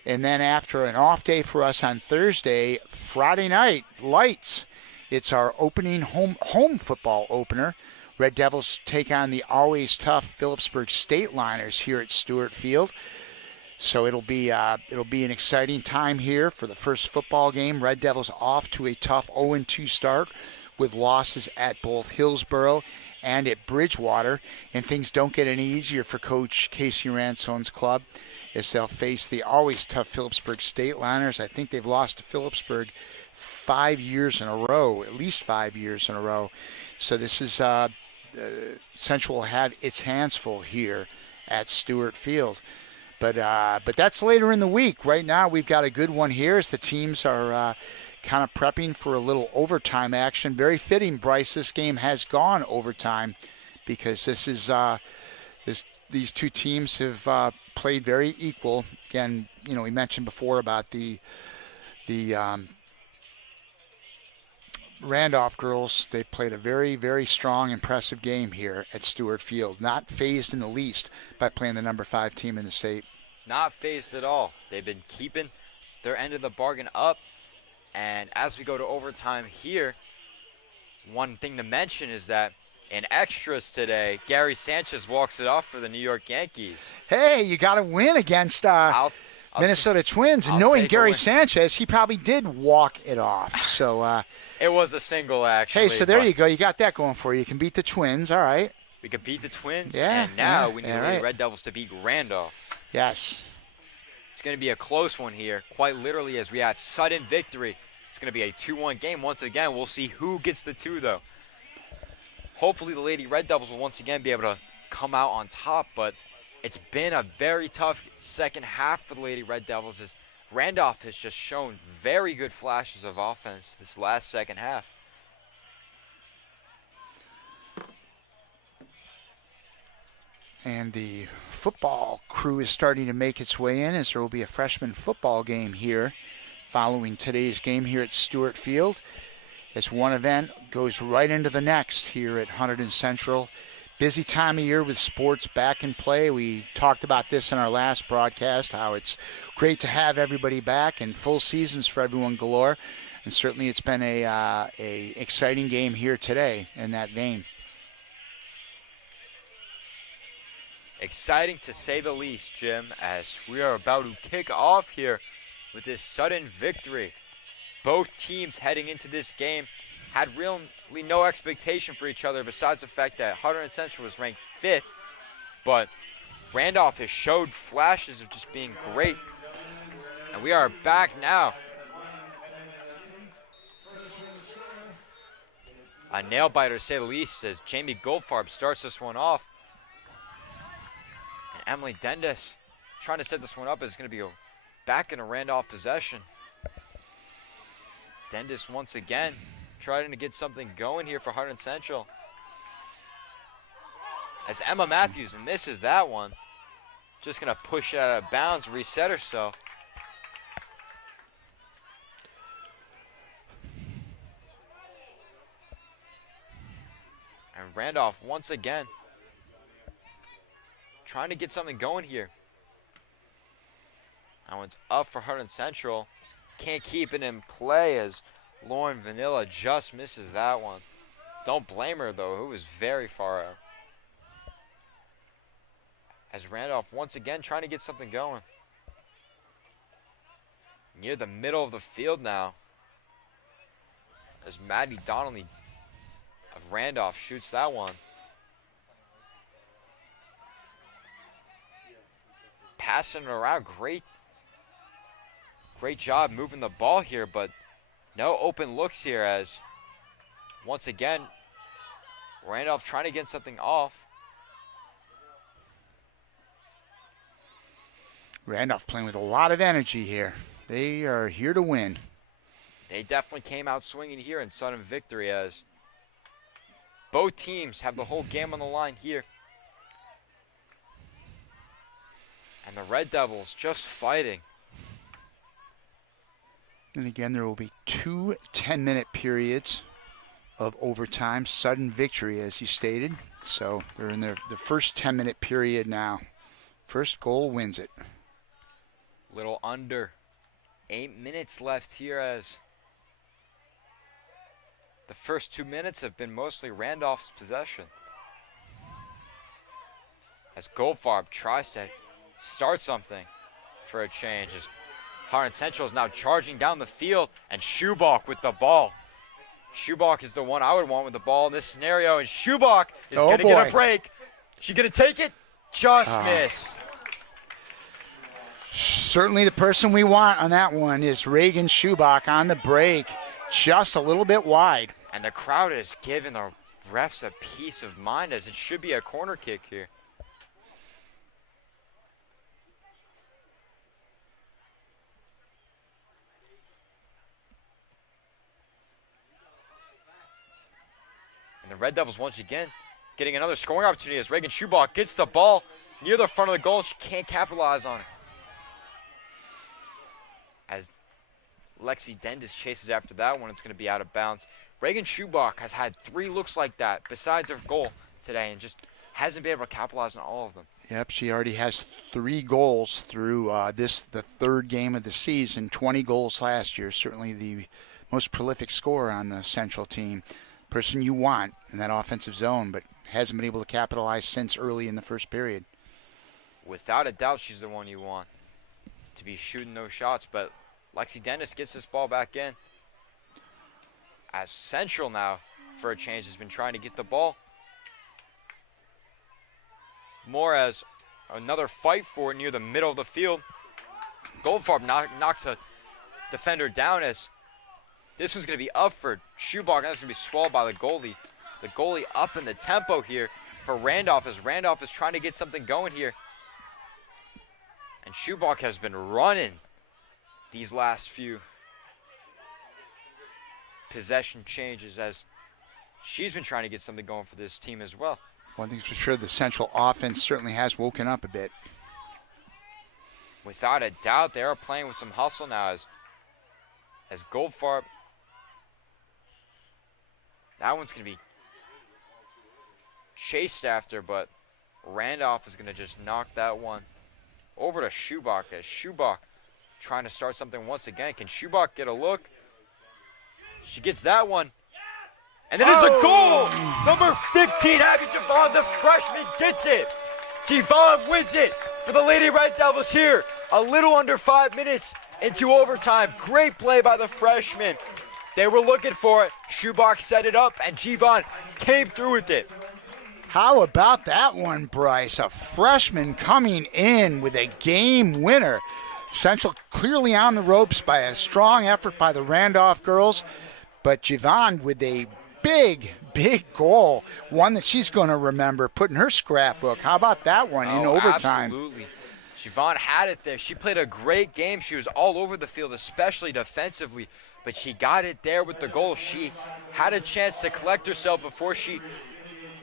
And then after an off day for us on Thursday, Friday night, lights It's our opening home football opener. Red Devils take on the always tough Phillipsburg State Liners here at Stewart Field. So it'll be an exciting time here for the first football game. Red Devils off to a tough 0-2 start with losses at both Hillsborough and at Bridgewater, and things don't get any easier for Coach Casey Ransone's club as they'll face the always tough Phillipsburg State Liners. I think they've lost to Phillipsburg 5 years in a row, at least 5 years in a row. So this is Central will have its hands full here at Stewart Field. But that's later in the week. Right now, we've got a good one here as the teams are kind of prepping for a little overtime action. Very fitting, Bryce. This game has gone overtime because this is these two teams have played very equal. Again, we mentioned before about the Randolph girls. They've played a very, very strong, impressive game here at Stewart Field. Not phased in the least by playing the number 5 team in the state. Not phased at all. They've been keeping their end of the bargain up. And as we go to overtime here, one thing to mention is that in extras today, Gary Sanchez walks it off for the New York Yankees. Hey, you got to win against Minnesota Twins. And knowing Gary Sanchez, he probably did walk it off. So it was a single, actually. Hey, so there you go. You got that going for you. You can beat the Twins. All right. We can beat the Twins. Yeah. And now we need the the Red Devils to beat Randolph. Yes. It's going to be a close one here, quite literally, as we have sudden victory. It's going to be a 2-1 game. Once again, we'll see who gets the 2, though. Hopefully the Lady Red Devils will once again be able to come out on top, but it's been a very tough second half for the Lady Red Devils as Randolph has just shown very good flashes of offense this last second half. And the football crew is starting to make its way in as there will be a freshman football game here following today's game here at Stewart Field. As one event goes right into the next here at Hunterdon Central. Busy time of year with sports back in play. We talked about this in our last broadcast, how it's great to have everybody back and full seasons for everyone galore. And certainly it's been a exciting game here today in that vein. Exciting to say the least, Jim, as we are about to kick off here with this sudden victory. Both teams heading into this game had really no expectation for each other besides the fact that Hunterdon Central was ranked 5th, but Randolph has showed flashes of just being great. And we are back now. A nail biter, to say the least, as Jamie Goldfarb starts this one off. And Emily Dendes trying to set this one up is going to be back in a Randolph possession. Dendes once again trying to get something going here for Hunterdon Central. As Emma Matthews misses that one. Just going to push it out of bounds, reset herself. And Randolph once again trying to get something going here. That one's up for Hunterdon Central. Can't keep it in play as Lauren Vanilla just misses that one. Don't blame her, though. It was very far out. As Randolph once again trying to get something going. Near the middle of the field now. As Maddie Donnelly of Randolph shoots that one. Passing it around. Great job moving the ball here, but no open looks here as once again Randolph trying to get something off. Randolph playing with a lot of energy here. They are here to win. They definitely came out swinging here in sudden victory as both teams have the whole game on the line here. And the Red Devils just fighting. And again, there will be 2 10-minute periods of overtime. Sudden victory, as you stated. So they're in the first 10-minute period now. First goal wins it. Little under 8 minutes left here as the first 2 minutes have been mostly Randolph's possession. As Goldfarb tries to start something for a change. As Hunterdon Central is now charging down the field, and Schubach with the ball. Schubach is the one I would want with the ball in this scenario, and Schubach is going to get a break. She going to take it? Just miss. Certainly the person we want on that one is Reagan Schubach on the break, just a little bit wide. And the crowd is giving the refs a peace of mind, as it should be a corner kick here. And the Red Devils once again getting another scoring opportunity as Reagan Schubach gets the ball near the front of the goal. She can't capitalize on it. As Lexi Dendis chases after that one, it's going to be out of bounds. Reagan Schubach has had 3 looks like that besides her goal today and just hasn't been able to capitalize on all of them. Yep, she already has 3 goals through the 3rd game of the season, 20 goals last year. Certainly the most prolific scorer on the Central team. Person you want in that offensive zone, but hasn't been able to capitalize since early in the first period. Without a doubt, she's the one you want to be shooting those shots, but Lexi Dennis gets this ball back in. As Central now, for a change, has been trying to get the ball. More as another fight for it near the middle of the field. Goldfarb knocks a defender down as this one's going to be up for Schubach. That's going to be swallowed by the goalie. The goalie up in the tempo here for Randolph as Randolph is trying to get something going here. And Schubach has been running these last few possession changes as she's been trying to get something going for this team as well. One thing's for sure, the Central offense certainly has woken up a bit. Without a doubt, they are playing with some hustle now as Goldfarb. That one's going to be chased after, but Randolph is going to just knock that one over to Schubach as Schubach trying to start something once again. Can Schubach get a look? She gets that one. And it is a goal! Number 15, Abby Javon, the freshman, gets it. Javon wins it for the Lady Red Devils here. A little under 5 minutes into overtime. Great play by the freshman. They were looking for it. Schubach set it up, and Javon came through with it. How about that one, Bryce? A freshman coming in with a game winner. Central clearly on the ropes by a strong effort by the Randolph girls, but Javon with a big goal, one that she's going to remember, put in her scrapbook. How about that one in overtime? Absolutely. Javon had it there. She played a great game. She was all over the field, especially defensively, but she got it there with the goal. She had a chance to collect herself before she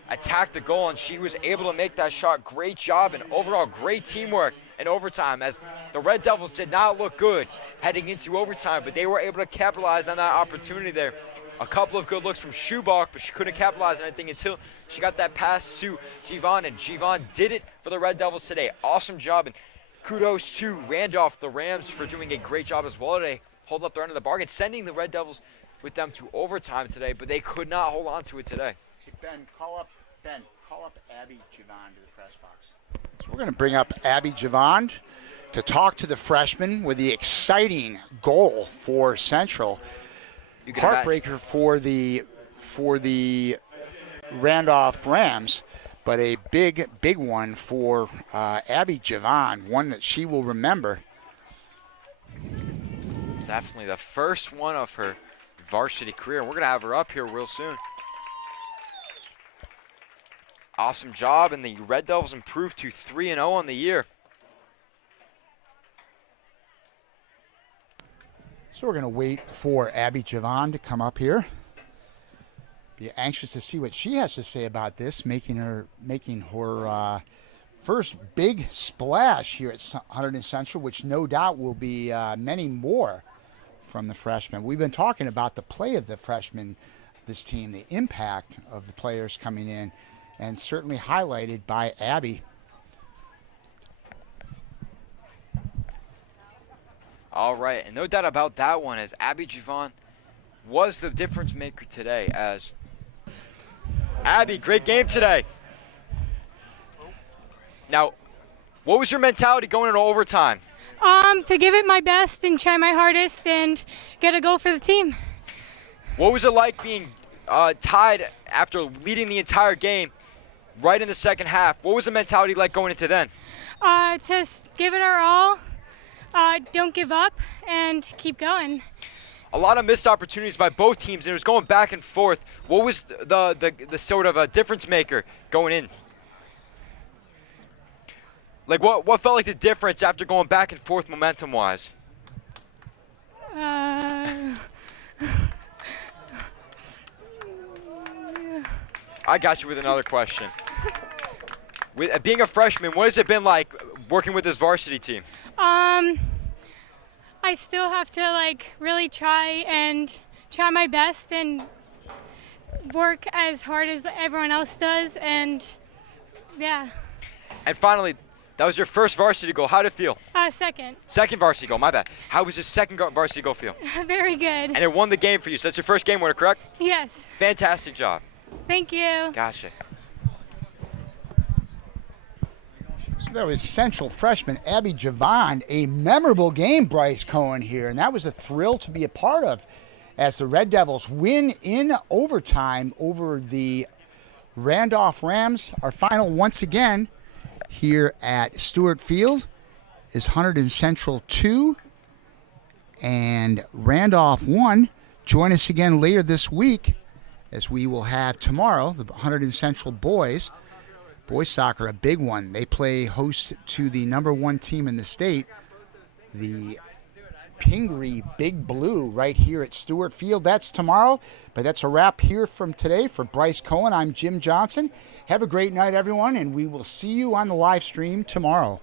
attacked the goal, and she was able to make that shot. Great job, and overall great teamwork in overtime, as the Red Devils did not look good heading into overtime, but they were able to capitalize on that opportunity there. A couple of good looks from Schubach, but she couldn't capitalize on anything until she got that pass to Javon, and Javon did it for the Red Devils today. Awesome job, and kudos to Randolph, the Rams, for doing a great job as well today, holding up their end of the bargain, sending the Red Devils with them to overtime today, but they could not hold on to it today. Hey, Ben, call up Abby Javon to the press box. So we're going to bring up Abby Javon to talk to the freshman with the exciting goal for Central. Heartbreaker for the Randolph Rams, but a big one for Abby Javon, one that she will remember. Definitely the first one of her varsity career. We're going to have her up here real soon. Awesome job, and the Red Devils improved to 3-0 on the year. So we're going to wait for Abby Javon to come up here. Be anxious to see what she has to say about this, making her first big splash here at Hunterdon Central, which no doubt will be many more from the freshmen. We've been talking about the play of the freshmen, this team, the impact of the players coming in, and certainly highlighted by Abby. All right, and no doubt about that one, as Abby Javon was the difference maker today. As Abby, great game today. Now, what was your mentality going into overtime? To give it my best and try my hardest and get a goal for the team. What was it like being tied after leading the entire game right in the second half? What was the mentality like going into then? To give it our all, don't give up, and keep going. A lot of missed opportunities by both teams, and it was going back and forth. What was the sort of a difference maker going in? Like, what felt like the difference after going back and forth momentum-wise? Uh, I got you with another question. With being a freshman, what has it been like working with this varsity team? I still have to really try my best and work as hard as everyone else does, and yeah. And finally, that was your first varsity goal. How did it feel? Second. Second varsity goal, my bad. How was your second varsity goal feel? Very good. And it won the game for you, so that's your first game winner, correct? Yes. Fantastic job. Thank you. Gotcha. So that was Central freshman Abby Javon. A memorable game, Bryce Cohen here, and that was a thrill to be a part of as the Red Devils win in overtime over the Randolph Rams. Our final once again here at Stewart Field is Hunterdon Central 2 and Randolph 1. Join us again later this week as we will have tomorrow the Hunterdon Central boys soccer, a big one. They play host to the #1 team in the state, the Pingree Big Blue, right here at Stewart Field. That's tomorrow, but that's a wrap here from today. For Bryce Cohen, I'm Jim Johnson. Have a great night, everyone, and we will see you on the live stream tomorrow.